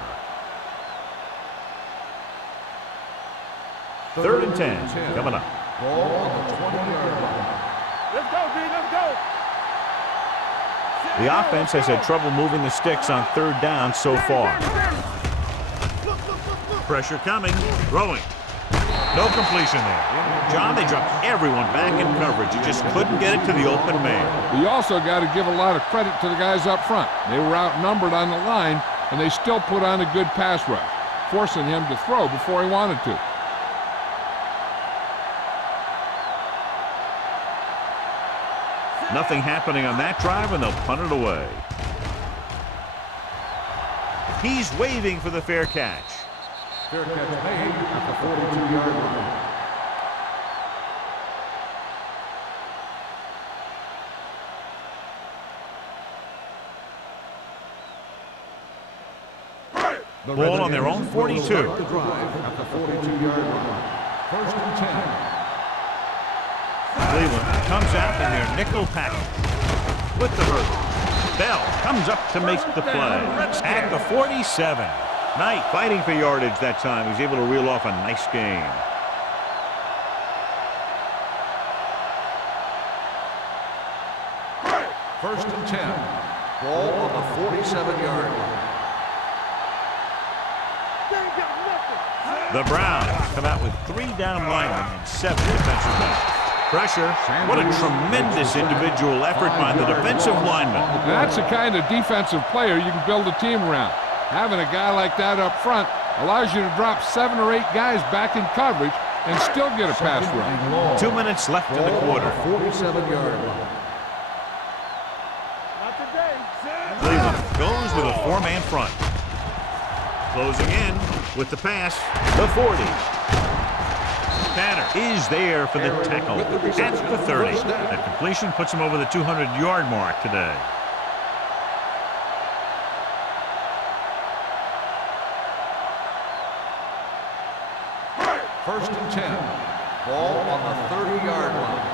3rd and 10 coming up. Ball on the 20-yard line. Let's go, D. Let's go. The offense has had trouble moving the sticks on 3rd down so far. Pressure coming, throwing. No completion there. John, they dropped everyone back in coverage. You just couldn't get it to the open man. You also got to give a lot of credit to the guys up front. They were outnumbered on the line, and they still put on a good pass rush, forcing him to throw before he wanted to. Nothing happening on that drive, and they'll punt it away. He's waving for the fair catch. Fair catch made at the 42-yard line. Ball on their own 42. The drive at the 42-yard line. 1st and 10. Cleveland comes out in their nickel package with the hurdle. Bell comes up to make the play at the 47. Knight fighting for yardage that time. He's able to reel off a nice game. First and 10. Ball on the 47-yard line. The Browns come out with 3 down linemen and 7 defensive backs. Pressure. What a tremendous individual effort by the defensive lineman. That's the kind of defensive player you can build a team around. Having a guy like that up front allows you to drop 7 or 8 guys back in coverage and still get a pass rush. 2 minutes left in the quarter. 47-yard line. Not today. Cleveland goes with a 4-man front. Closing in with the pass. The 40. Tanner is there for the tackle at the 30. That completion puts him over the 200-yard mark today. First and 10. Ball on the 30-yard line.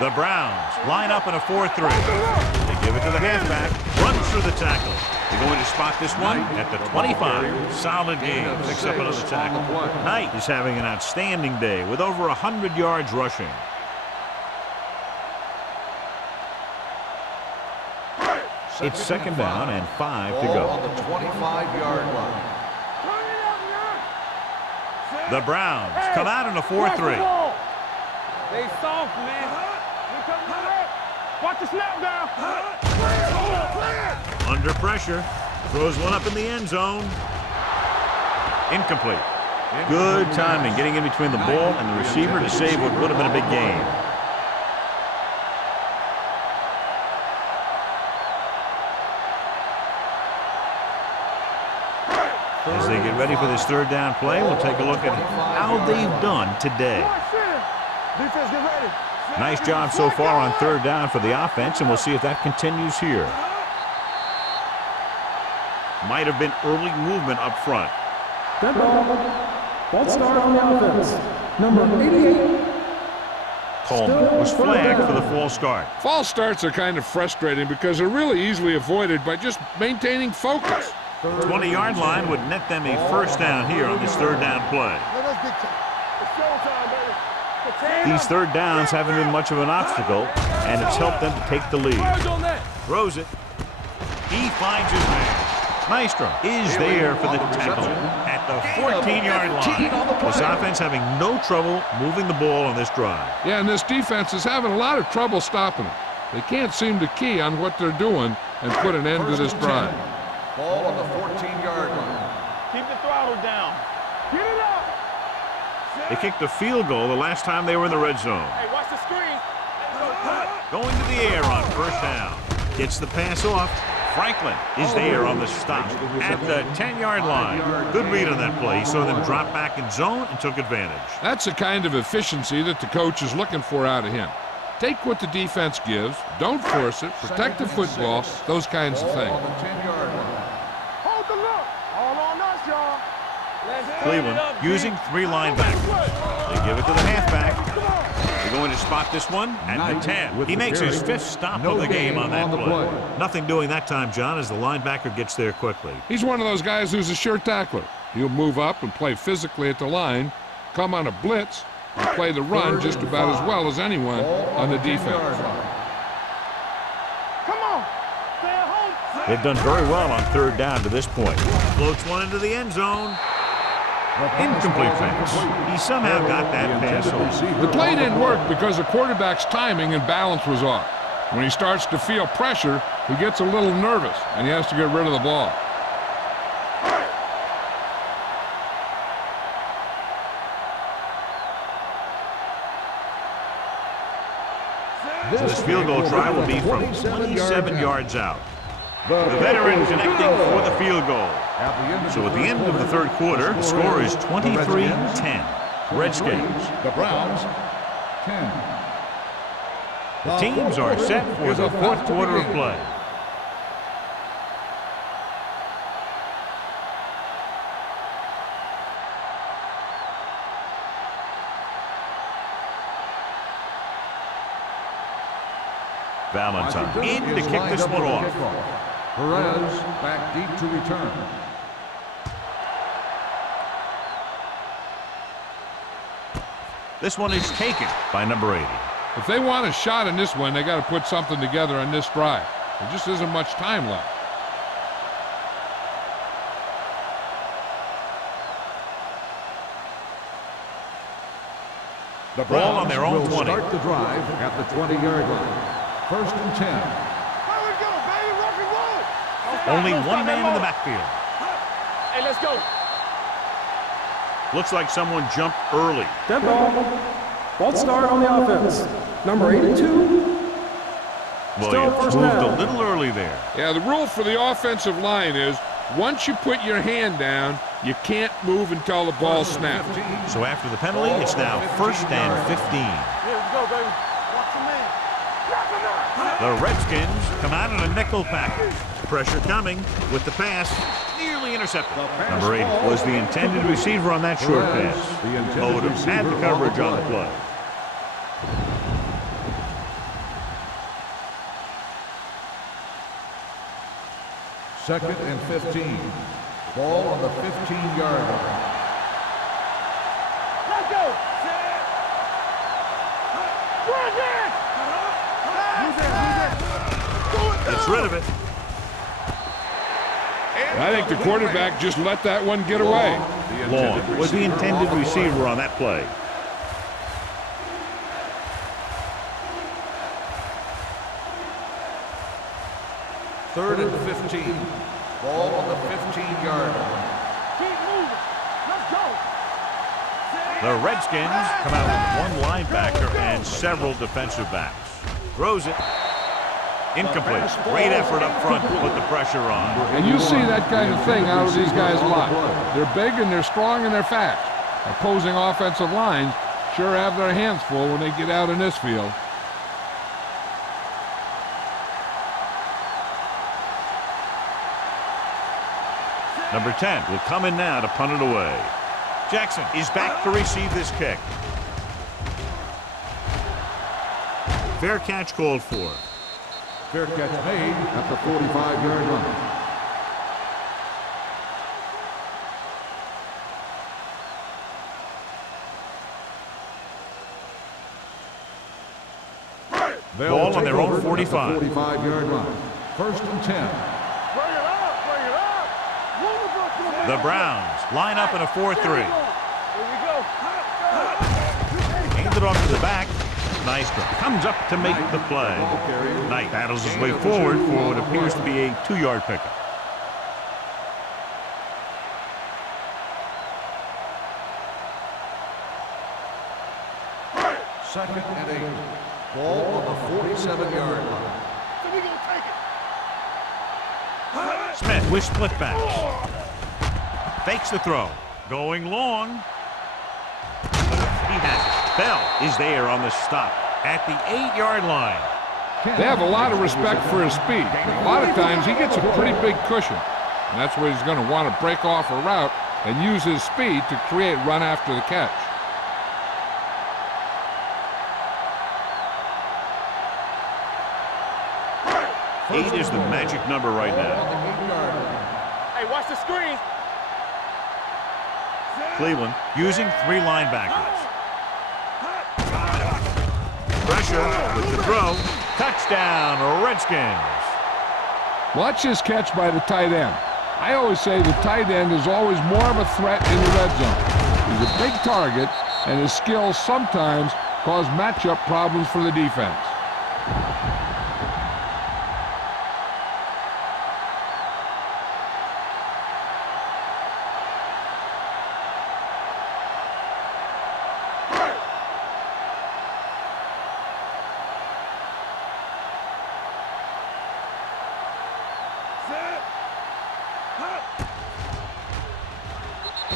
The Browns line up in a 4-3. They give it to the halfback. Runs through the tackle. They're going to spot this one at the 25. Solid game. Picks up another tackle. Knight is having an outstanding day with over 100 yards rushing. It's 2nd down and 5 to go. On the 25-yard line. The Browns come out in a 4-3. They soft, man. Watch the snap down. Under pressure. Throws one up in the end zone. Incomplete. Good timing getting in between the ball and the receiver to save what would have been a big game. As they get ready for this 3rd down play, we'll take a look at how they've done today. Defense, get ready. Nice job so far on 3rd down for the offense, and we'll see if that continues here. Might have been early movement up front. Dead ball. False start on the offense. Number 88. Coleman was flagged for the false start. False starts are kind of frustrating because they're really easily avoided by just maintaining focus. 20-yard line would net them a 1st down here on this 3rd down play. Let's dictate. It's showtime, baby. These 3rd downs haven't been much of an obstacle, and it's helped them to take the lead. Throws it. He finds his man. Maestro is there for the tackle at the 14-yard line. This offense having no trouble moving the ball on this drive. Yeah, and this defense is having a lot of trouble stopping them. They can't seem to key on what they're doing and put an end to this drive. Ball on the 14-yard line. Keep the throttle down. Get it up. They kicked a field goal the last time they were in the red zone. Hey, watch the screen. Going to the air on 1st down. Gets the pass off. Franklin is there on the stop at the 10-yard line. Good read on that play. He saw them drop back in zone and took advantage. That's the kind of efficiency that the coach is looking for out of him. Take what the defense gives, don't force it, protect the football, those kinds of things. On the 10-yard line. Hold the look. All on us, y'all. Let's go. Cleveland using 3 linebackers. They give it to the halfback. They're going to spot this one at the 10. He makes his 5th stop of the game on that play. Nothing doing that time, John, as the linebacker gets there quickly. He's one of those guys who's a sure tackler. He'll move up and play physically at the line, come on a blitz, and play the run just about as well as anyone on the defense. Come on. Stay at home. They've done very well on 3rd down to this point. Floats one into the end zone. Incomplete pass. He somehow got that pass off. The play didn't work because the quarterback's timing and balance was off. When he starts to feel pressure, he gets a little nervous, and he has to get rid of the ball. This field goal try will be from 27 yards out. The veteran connecting for the field goal. So at the end of the 3rd quarter, the score is 23-10. Redskins. The Browns, 10. The teams are set for the 4th quarter of play. Valentine in to kick this one off. Perez back deep to return. This one is taken by number 80. If they want a shot in this one, they got to put something together on this drive. There just isn't much time left. The Ball on their own will 20. Start the drive at the 20-yard line. 1st and 10. Here we go, baby. Rock and roll. Only one man in the backfield. Hey, let's go. Looks like someone jumped early. Dead ball. False start on the offense. Number 82. Williams first moved down. a little early there. Yeah, the rule for the offensive line is once you put your hand down, you can't move until the ball snaps. So after the penalty, it's now 1st and 15. Here we go, baby. Watch your man. The Redskins come out in a nickel package. Pressure coming with the pass. Nearly intercepted. Number 80 was the intended receiver on that short pass. Odom had the coverage on the play. Second and 15. Ball on the 15-yard line. Let's go. Gets rid of it. I think the quarterback just let that one get away. Long was the intended receiver on that play. Third and 15. Ball on the 15-yard line. Keep moving. Let's go. The Redskins come out with one linebacker and several defensive backs. Throws it. Incomplete. Great effort up front to put the pressure on. And you see that kind of thing out of these guys a lot. They're big and they're strong and they're fast. Opposing offensive lines sure have their hands full when they get out in this field. Number 10 will come in now to punt it away. Jackson is back to receive this kick. Fair catch called for. Fair catch made at the 45-yard line. Ball on their own 45. 45-yard line. 1st and 10. Bring it up. Bring it up. The Browns line up in a 4-3. Here we go. Hands it off to the back. Nystrom comes up to make the play. Knight battles his way forward for what appears to be a 2-yard pickup. Second and 8. Ball on the 47-yard line. So we gonna take it. Smith with split backs. Fakes the throw. Going long. He has it. Bell is there on the stop at the 8-yard line. They have a lot of respect for his speed. A lot of times he gets a pretty big cushion. And that's where he's going to want to break off a route and use his speed to create run after the catch. Eight is the magic number right now. Hey, watch the screen. Cleveland using 3 linebackers. Pressure with the throw. Touchdown, Redskins. Watch this catch by the tight end. I always say the tight end is always more of a threat in the red zone. He's a big target, and his skills sometimes cause matchup problems for the defense.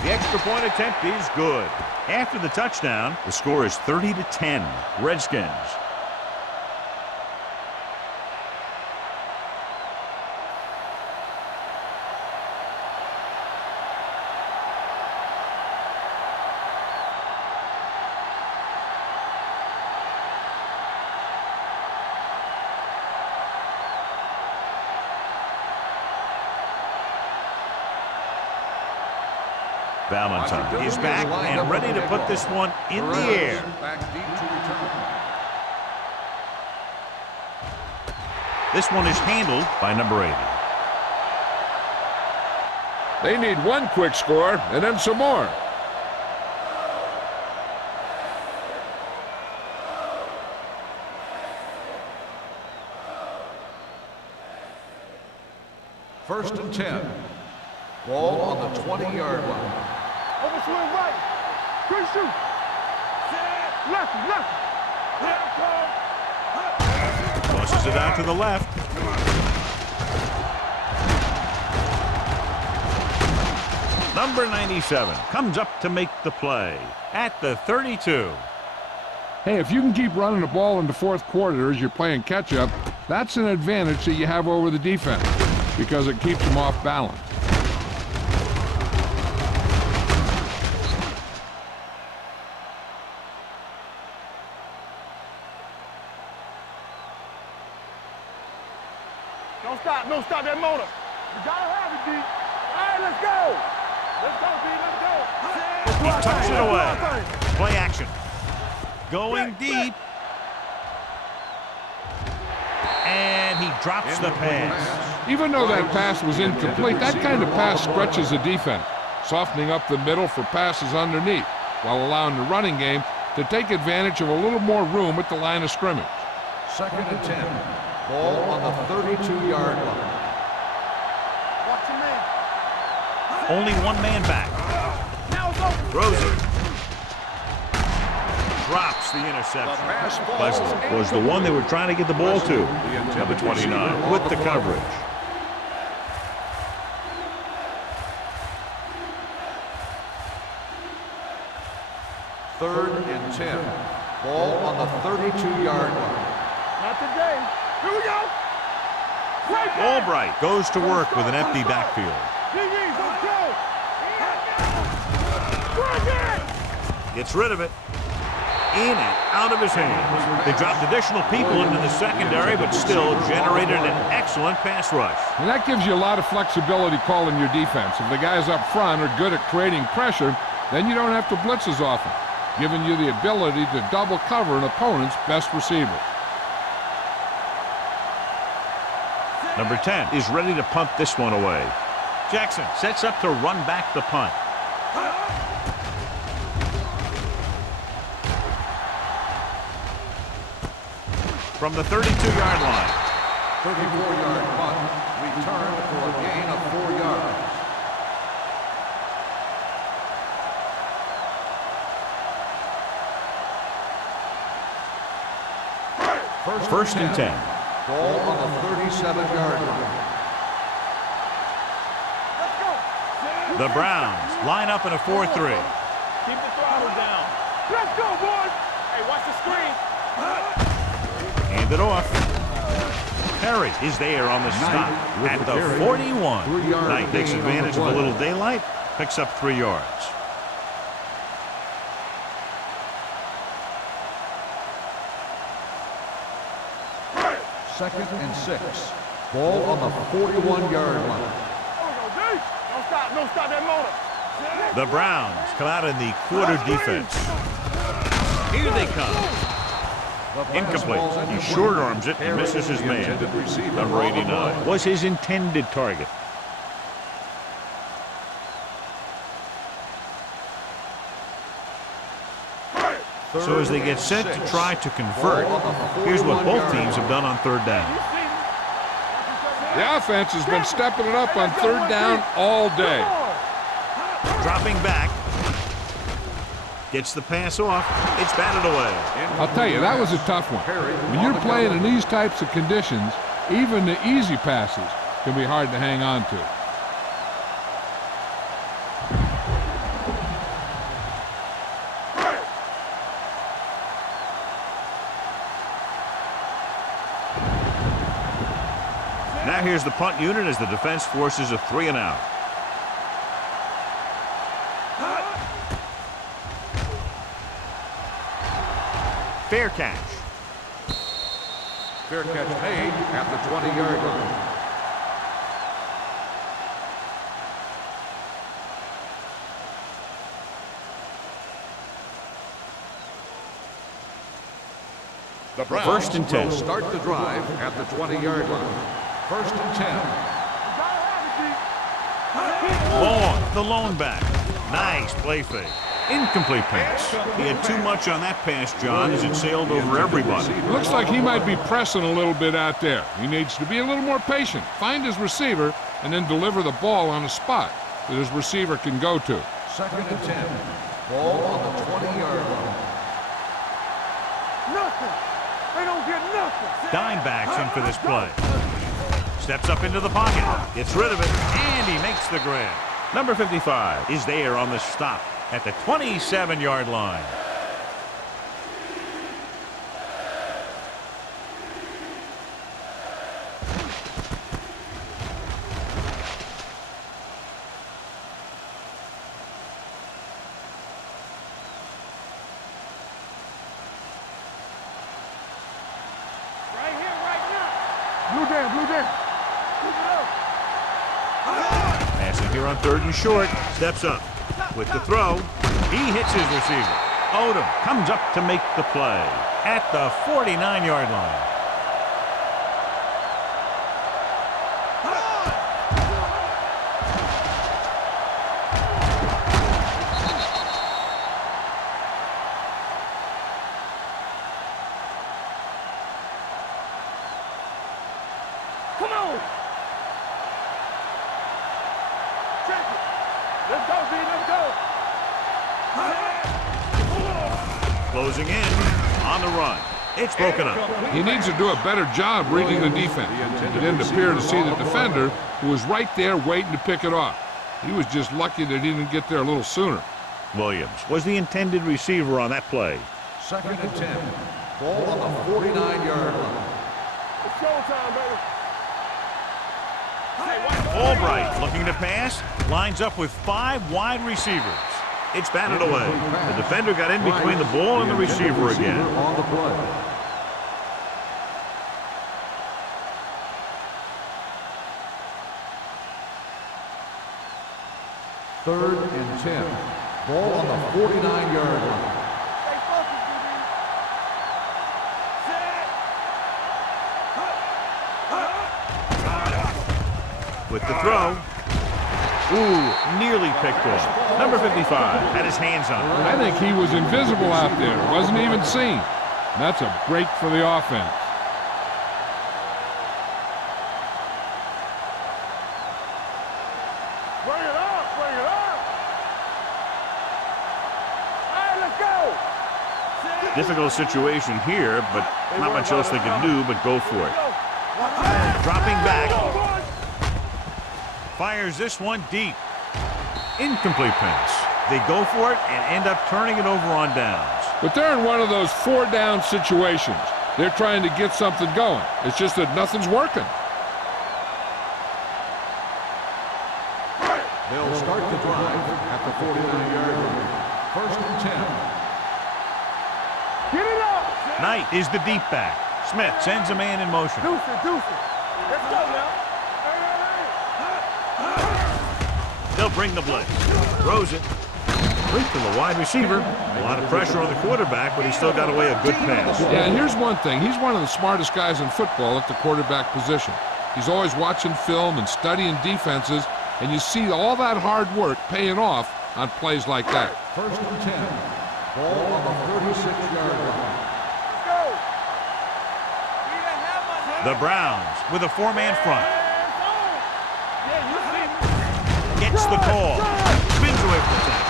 The extra point attempt is good. After the touchdown, the score is 30-10, Redskins. Valentine is back and ready to put this one in the air. This one is handled by number 80. They need one quick score and then some more. First and 10. Ball on the 20-yard line. Over swing right. Quick shoot. Lefty, lefty. Tosses it out to the left. Number 97 comes up to make the play at the 32. Hey, if you can keep running the ball in the fourth quarter as you're playing catch-up, that's an advantage that you have over the defense because it keeps them off balance. Don't stop that motor. You gotta have it, D. All right, let's go. Let's go, D. Let's go. He tucks it away. Play action. Going deep. And he drops the pass. Even though that pass was incomplete, that kind of pass stretches the defense, softening up the middle for passes underneath, while allowing the running game to take advantage of a little more room at the line of scrimmage. Second and 10. Ball on the 32-yard line. Watch your man. Only one man back. Now it's open. Throws it. Drops the interception. Leslie was the one they were trying to get the ball to. Number 29 with the coverage. Third and 10. Ball on the 32-yard line. Not today. Here we go. Albright goes to work with an empty backfield. Gets rid of it. In and out of his hands. They dropped additional people into the secondary, but still generated an excellent pass rush. And that gives you a lot of flexibility calling your defense. If the guys up front are good at creating pressure, then you don't have to blitz as often, giving you the ability to double cover an opponent's best receiver. Number 10 is ready to punt this one away. Jackson sets up to run back the punt. From the 32-yard line. 34-yard punt. Returned for a gain of 4 yards. First and 10. Ball on the 37-yard line. The Browns line up in a 4-3. Keep the throttle down. Let's go, boys. Hey, watch the screen. Hand it off. Perry is there on the stop at the 41. Knight takes advantage of a little daylight Picks up 3 yards. Second and 6. Ball on the 41-yard line. Don't stop that motor. The Browns come out in the quarter defense. Here they come. Incomplete. He short arms it and misses his man. Number 89 was his intended target. So as they get set to try to convert, here's what both teams have done on third down. The offense has been stepping it up on third down all day. Dropping back. Gets the pass off. It's batted away. I'll tell you, that was a tough one. When you're playing in these types of conditions, even the easy passes can be hard to hang on to. Now here's the punt unit as the defense forces a 3 and out. Fair catch. Fair catch made at the 20-yard line. The Browns First and 10. will start the drive at the 20-yard line. First and 10. Long, the lone back. Nice play fake. Incomplete pass. He had too much on that pass, John, as it sailed over everybody. Looks like he might be pressing a little bit out there. He needs to be a little more patient, find his receiver, and then deliver the ball on a spot that his receiver can go to. Second and 10. Ball on the 20-yard line. Nothing. They don't get nothing. Dime backs in for this play. Steps up into the pocket. Gets rid of it, and he makes the grab. Number 55 is there on the stop at the 27-yard line. Right here, right now. Blue down, blue down. Keep it up. Passing here on third and short. Steps up. With the throw, he hits his receiver. Odom comes up to make the play at the 49-yard line. Come on. Check it. Let's go, B. Let's go. Closing in on the run. It's broken up. He needs to do a better job reading the defense. He didn't appear to see the defender, who was right there waiting to pick it off. He was just lucky that he didn't get there a little sooner. Williams was the intended receiver on that play. Second and 10. Ball on the 49-yard line. It's showtime, baby. Albright looking to pass. Lines up with 5 wide receivers. It's batted away. The defender got in between the ball and the receiver again. On the play. Third and 10. Ball on the 49-yard line. Stay focused, BB. Set. With the throw. Ooh, nearly picked off. Number 55 had his hands on it. I think he was invisible out there. Wasn't even seen. That's a break for the offense. Bring it up, bring it up. All right, let's go. Set. Difficult situation here, but not much else they can do but go for it. Dropping back. Fires this one deep. Incomplete pass. They go for it and end up turning it over on downs. But they're in one of those 4-down situations. They're trying to get something going. It's just that nothing's working. They'll start the drive at the 49-yard line. First and 10. Get it up. Knight is the deep back. Smith sends a man in motion. Deuce it, deuce it. Let's go now. They'll bring the blitz. Throws it. Quick to the wide receiver. A lot of pressure on the quarterback, but he still got away a good pass. Yeah, and here's one thing. He's one of the smartest guys in football at the quarterback position. He's always watching film and studying defenses, and you see all that hard work paying off on plays like that. First and 10. Ball on the 36-yard line. Let's go. The Browns with a four-man front. Gets the call. Spins away from the tackle.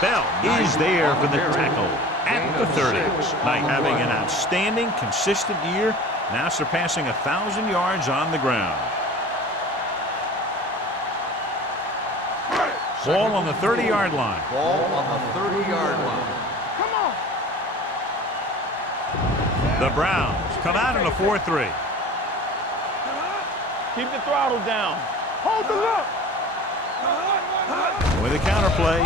Bell is there for the tackle at the 30. Knight having an outstanding, consistent year, now surpassing 1,000 yards on the ground. Ball on the 30-yard line. Ball on the 30-yard line. Come on. The Browns come out in a 4-3. Keep the throttle down. Hold the look. With a counterplay.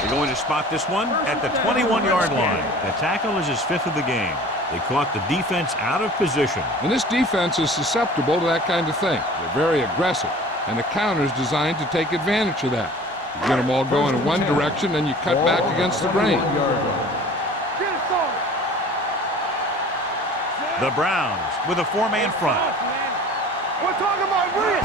They're going to spot this one at the 21-yard line. The tackle is his 5th of the game. They caught the defense out of position. And this defense is susceptible to that kind of thing. They're very aggressive, and the counter's designed to take advantage of that. You get them all going in one direction, and you cut back against the grain. The Browns with a four-man front. We're talking about win.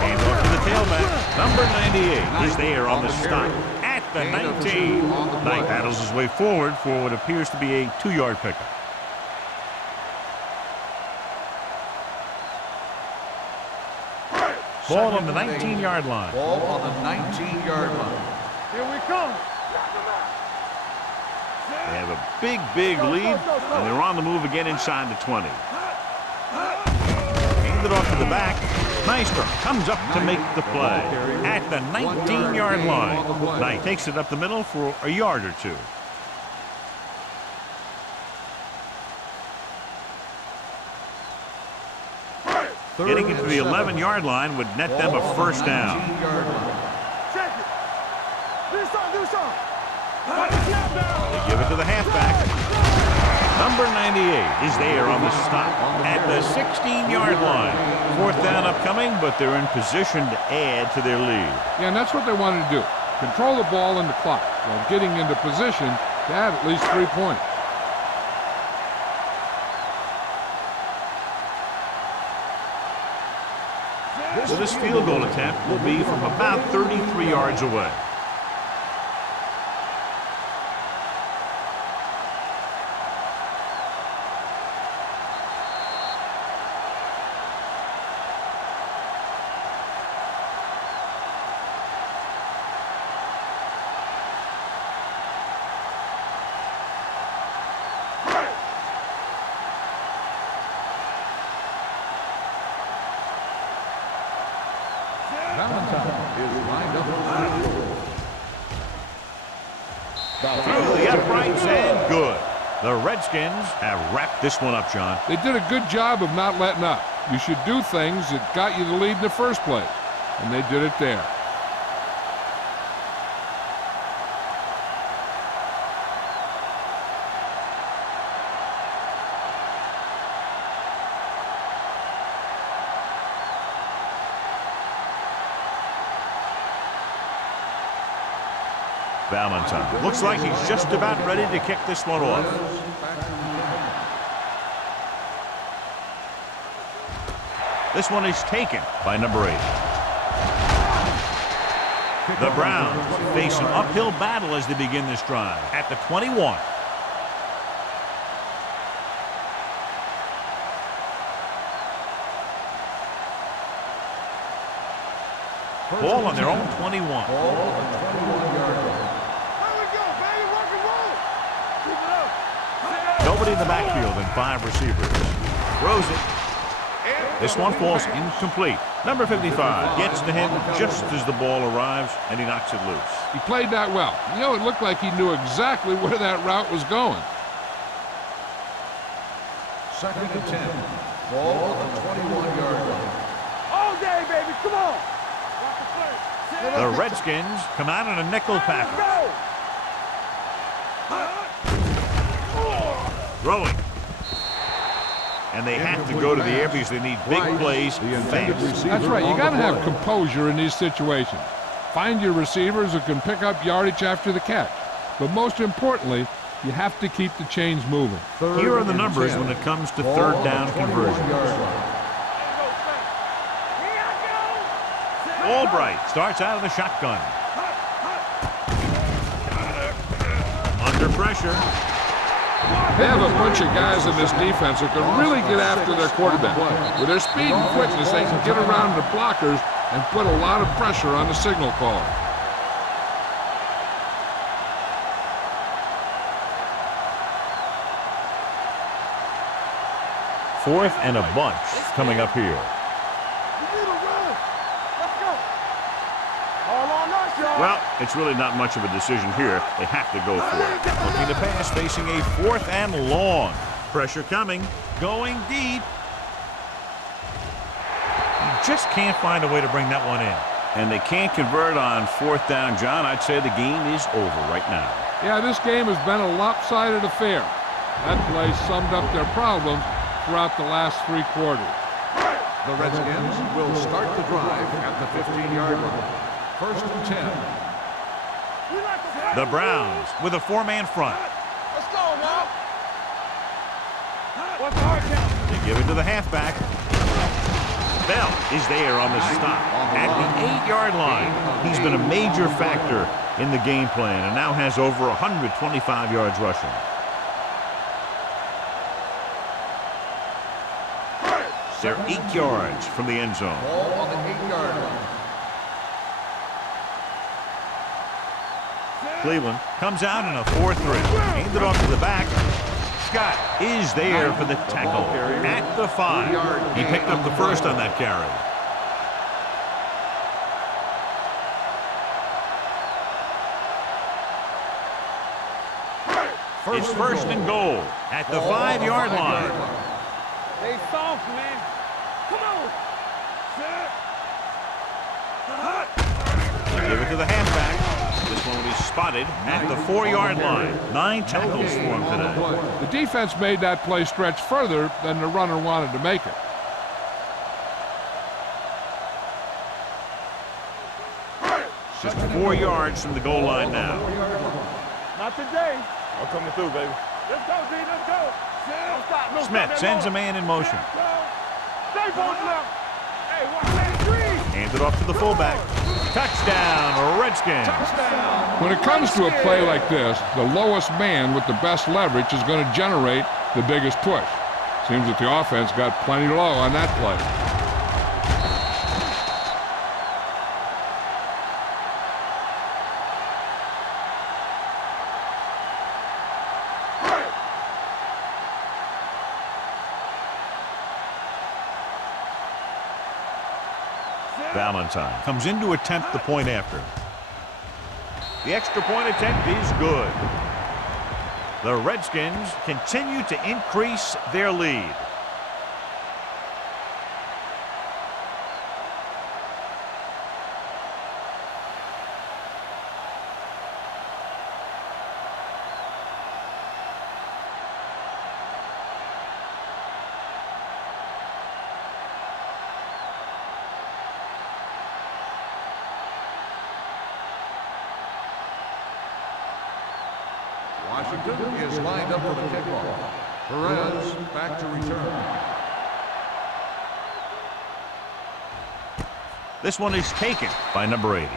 Hand off to the tailback. Number 98 is there on the stop at the 19. Knight paddles his way forward for what appears to be a 2-yard pickup. Ball on the 19-yard line. Ball on the 19-yard line. Here we come. They have a big, big lead, and they're on the move again inside the 20. Hand it off to the back. Nystrom comes up to make the play at the 19-yard line. Knight takes it up the middle for a yard or two. Getting into the 11-yard line would net them a first down. Check it. Do something. They give it to the halfback. Number 98 is there on the stop at the 16-yard line. 4th down upcoming, but they're in position to add to their lead. Yeah, and that's what they wanted to do. Control the ball and the clock while getting into position to add at least 3 points. So this field goal attempt will be from about 33 yards away. Through the uprights and good. The Redskins have wrapped this one up, John. They did a good job of not letting up. You should do things that got you the lead in the first place, and they did it there. Valentine looks like he's just about ready to kick this one off. This one is taken by number 8. The Browns face an uphill battle as they begin this drive at the 21. Ball on their own 21. Ball on the 21-yard line. There we go, baby. Rock and roll. Keep it up. Nobody in the backfield and 5 receivers. Throws it. This one falls incomplete. Number 55 gets to him just as the ball arrives, and he knocks it loose. He played that well. You know, it looked like he knew exactly where that route was going. Second and 10. Ball on the 21-yard line. All day, baby. Come on. Redskins come out in a nickel package. Throwing. And they have to go to the air because they need big plays fast. That's right. You got to have composure in these situations. Find your receivers who can pick up yardage after the catch. But most importantly, you have to keep the chains moving. Here are the numbers when it comes to third down conversions. Albright starts out of the shotgun. Under pressure. They have a bunch of guys in this defense who can really get after their quarterback. With their speed and quickness, they can get around the blockers and put a lot of pressure on the signal caller. Fourth and a bunch coming up here. Well, it's really not much of a decision here. They have to go for it. Looking to pass, facing a fourth and long. Pressure coming, going deep. You just can't find a way to bring that one in. And they can't convert on fourth down, John. I'd say the game is over right now. Yeah, this game has been a lopsided affair. That play summed up their problems throughout the last 3 quarters. The Redskins will start the drive at the 15-yard line. First and 10. The Browns with a 4-man front. Let's go now. What's the hard count? They give it to the halfback. Bell is there on the stop at the 8-yard line. He's been a major factor in the game plan and now has over 125 yards rushing. They're 8 yards from the end zone. Ball on the 8-yard line. Cleveland comes out in a 4-3. Handed off to the back. Scott is there for the tackle at the 5. He picked up the first on that carry. It's first and goal at the 5-yard line. Stay soft, man. Come on. They give it to the halfback. This one is spotted at the 4-yard line. 9 tackles for him today. The defense made that play stretch further than the runner wanted to make it. Just 4 yards from the goal line now. Not today. I'm coming through, baby. Let's go, D. Let's go. Don't stop. No, Smith stop sends a man in motion. Stay both left. Hey, watch. Hands it off to the fullback. Touchdown, Redskins. When it comes to a play like this, the lowest man with the best leverage is going to generate the biggest push. Seems that the offense got plenty low on that play. Valentine comes in to attempt the point after. The extra point attempt is good. The Redskins continue to increase their lead. Washington is lined up for the kickoff. Perez back to return. This one is taken by number 80.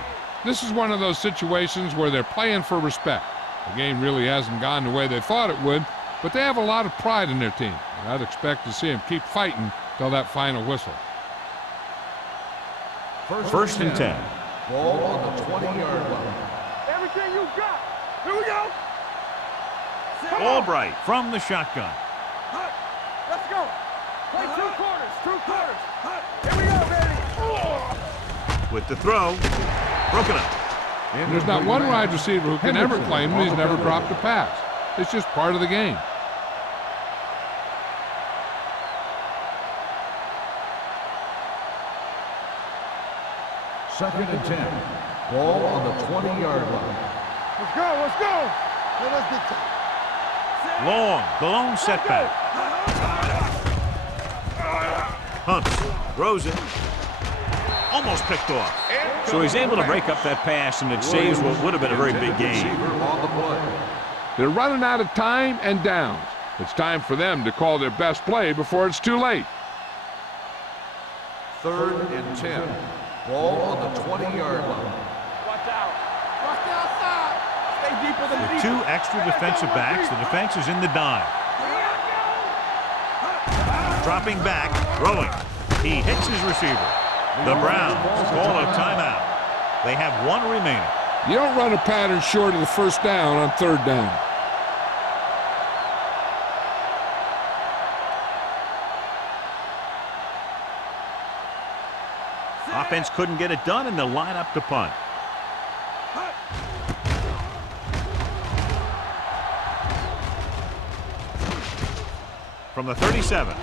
This is one of those situations where they're playing for respect. The game really hasn't gone the way they thought it would, but they have a lot of pride in their team. And I'd expect to see them keep fighting till that final whistle. First and 10. Ball on the 20-yard line. Everything you got. Here we go. Albright from the shotgun. Let's go. Play 2 quarters. 2 quarters. Here we go, baby. With the throw. Broken up. There's not one wide receiver who can ever claim that he's never dropped a pass. It's just part of the game. Second and 10. Ball on the 20-yard line. Let's go, let's go. Now let's get to Long, the lone setback. Hunts, throws it. Almost picked off. So he's able to break up that pass, and it saves what would have been a very big gain. On the play. They're running out of time and downs. It's time for them to call their best play before it's too late. 3rd and 10. Ball on the 20-yard line. Watch out. Watch the outside. Stay deeper than With 2 extra defensive backs, the defense is in the dime. Dropping back, throwing. He hits his receiver. The Browns call a timeout. They have 1 remaining. You don't run a pattern short of the first down on 3rd down. Offense couldn't get it done, and they'll line up to punt. From the 37.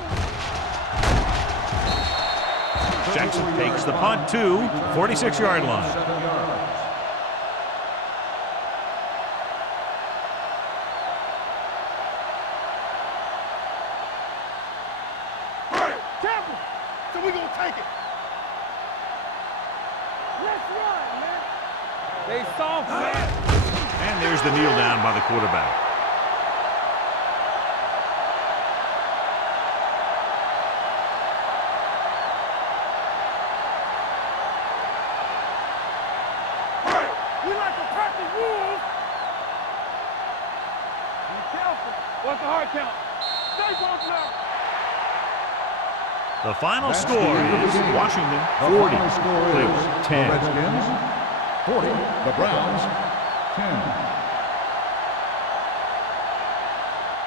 Jackson takes the punt to 46-yard line. 7 yards. Careful. So we're going to take it. Let's run, man. They soft, man. And there's the kneel down by the quarterback. We like to practice rules. Be careful. What's the hard count? Stay both now. The final That's score the end of the is game. Washington The 40, final score is Cleveland the 10. Redskins 40, the Browns 10.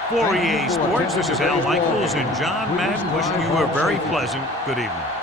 For EA Sports, this is Al Michaels and John Madden wishing you a very pleasant good evening.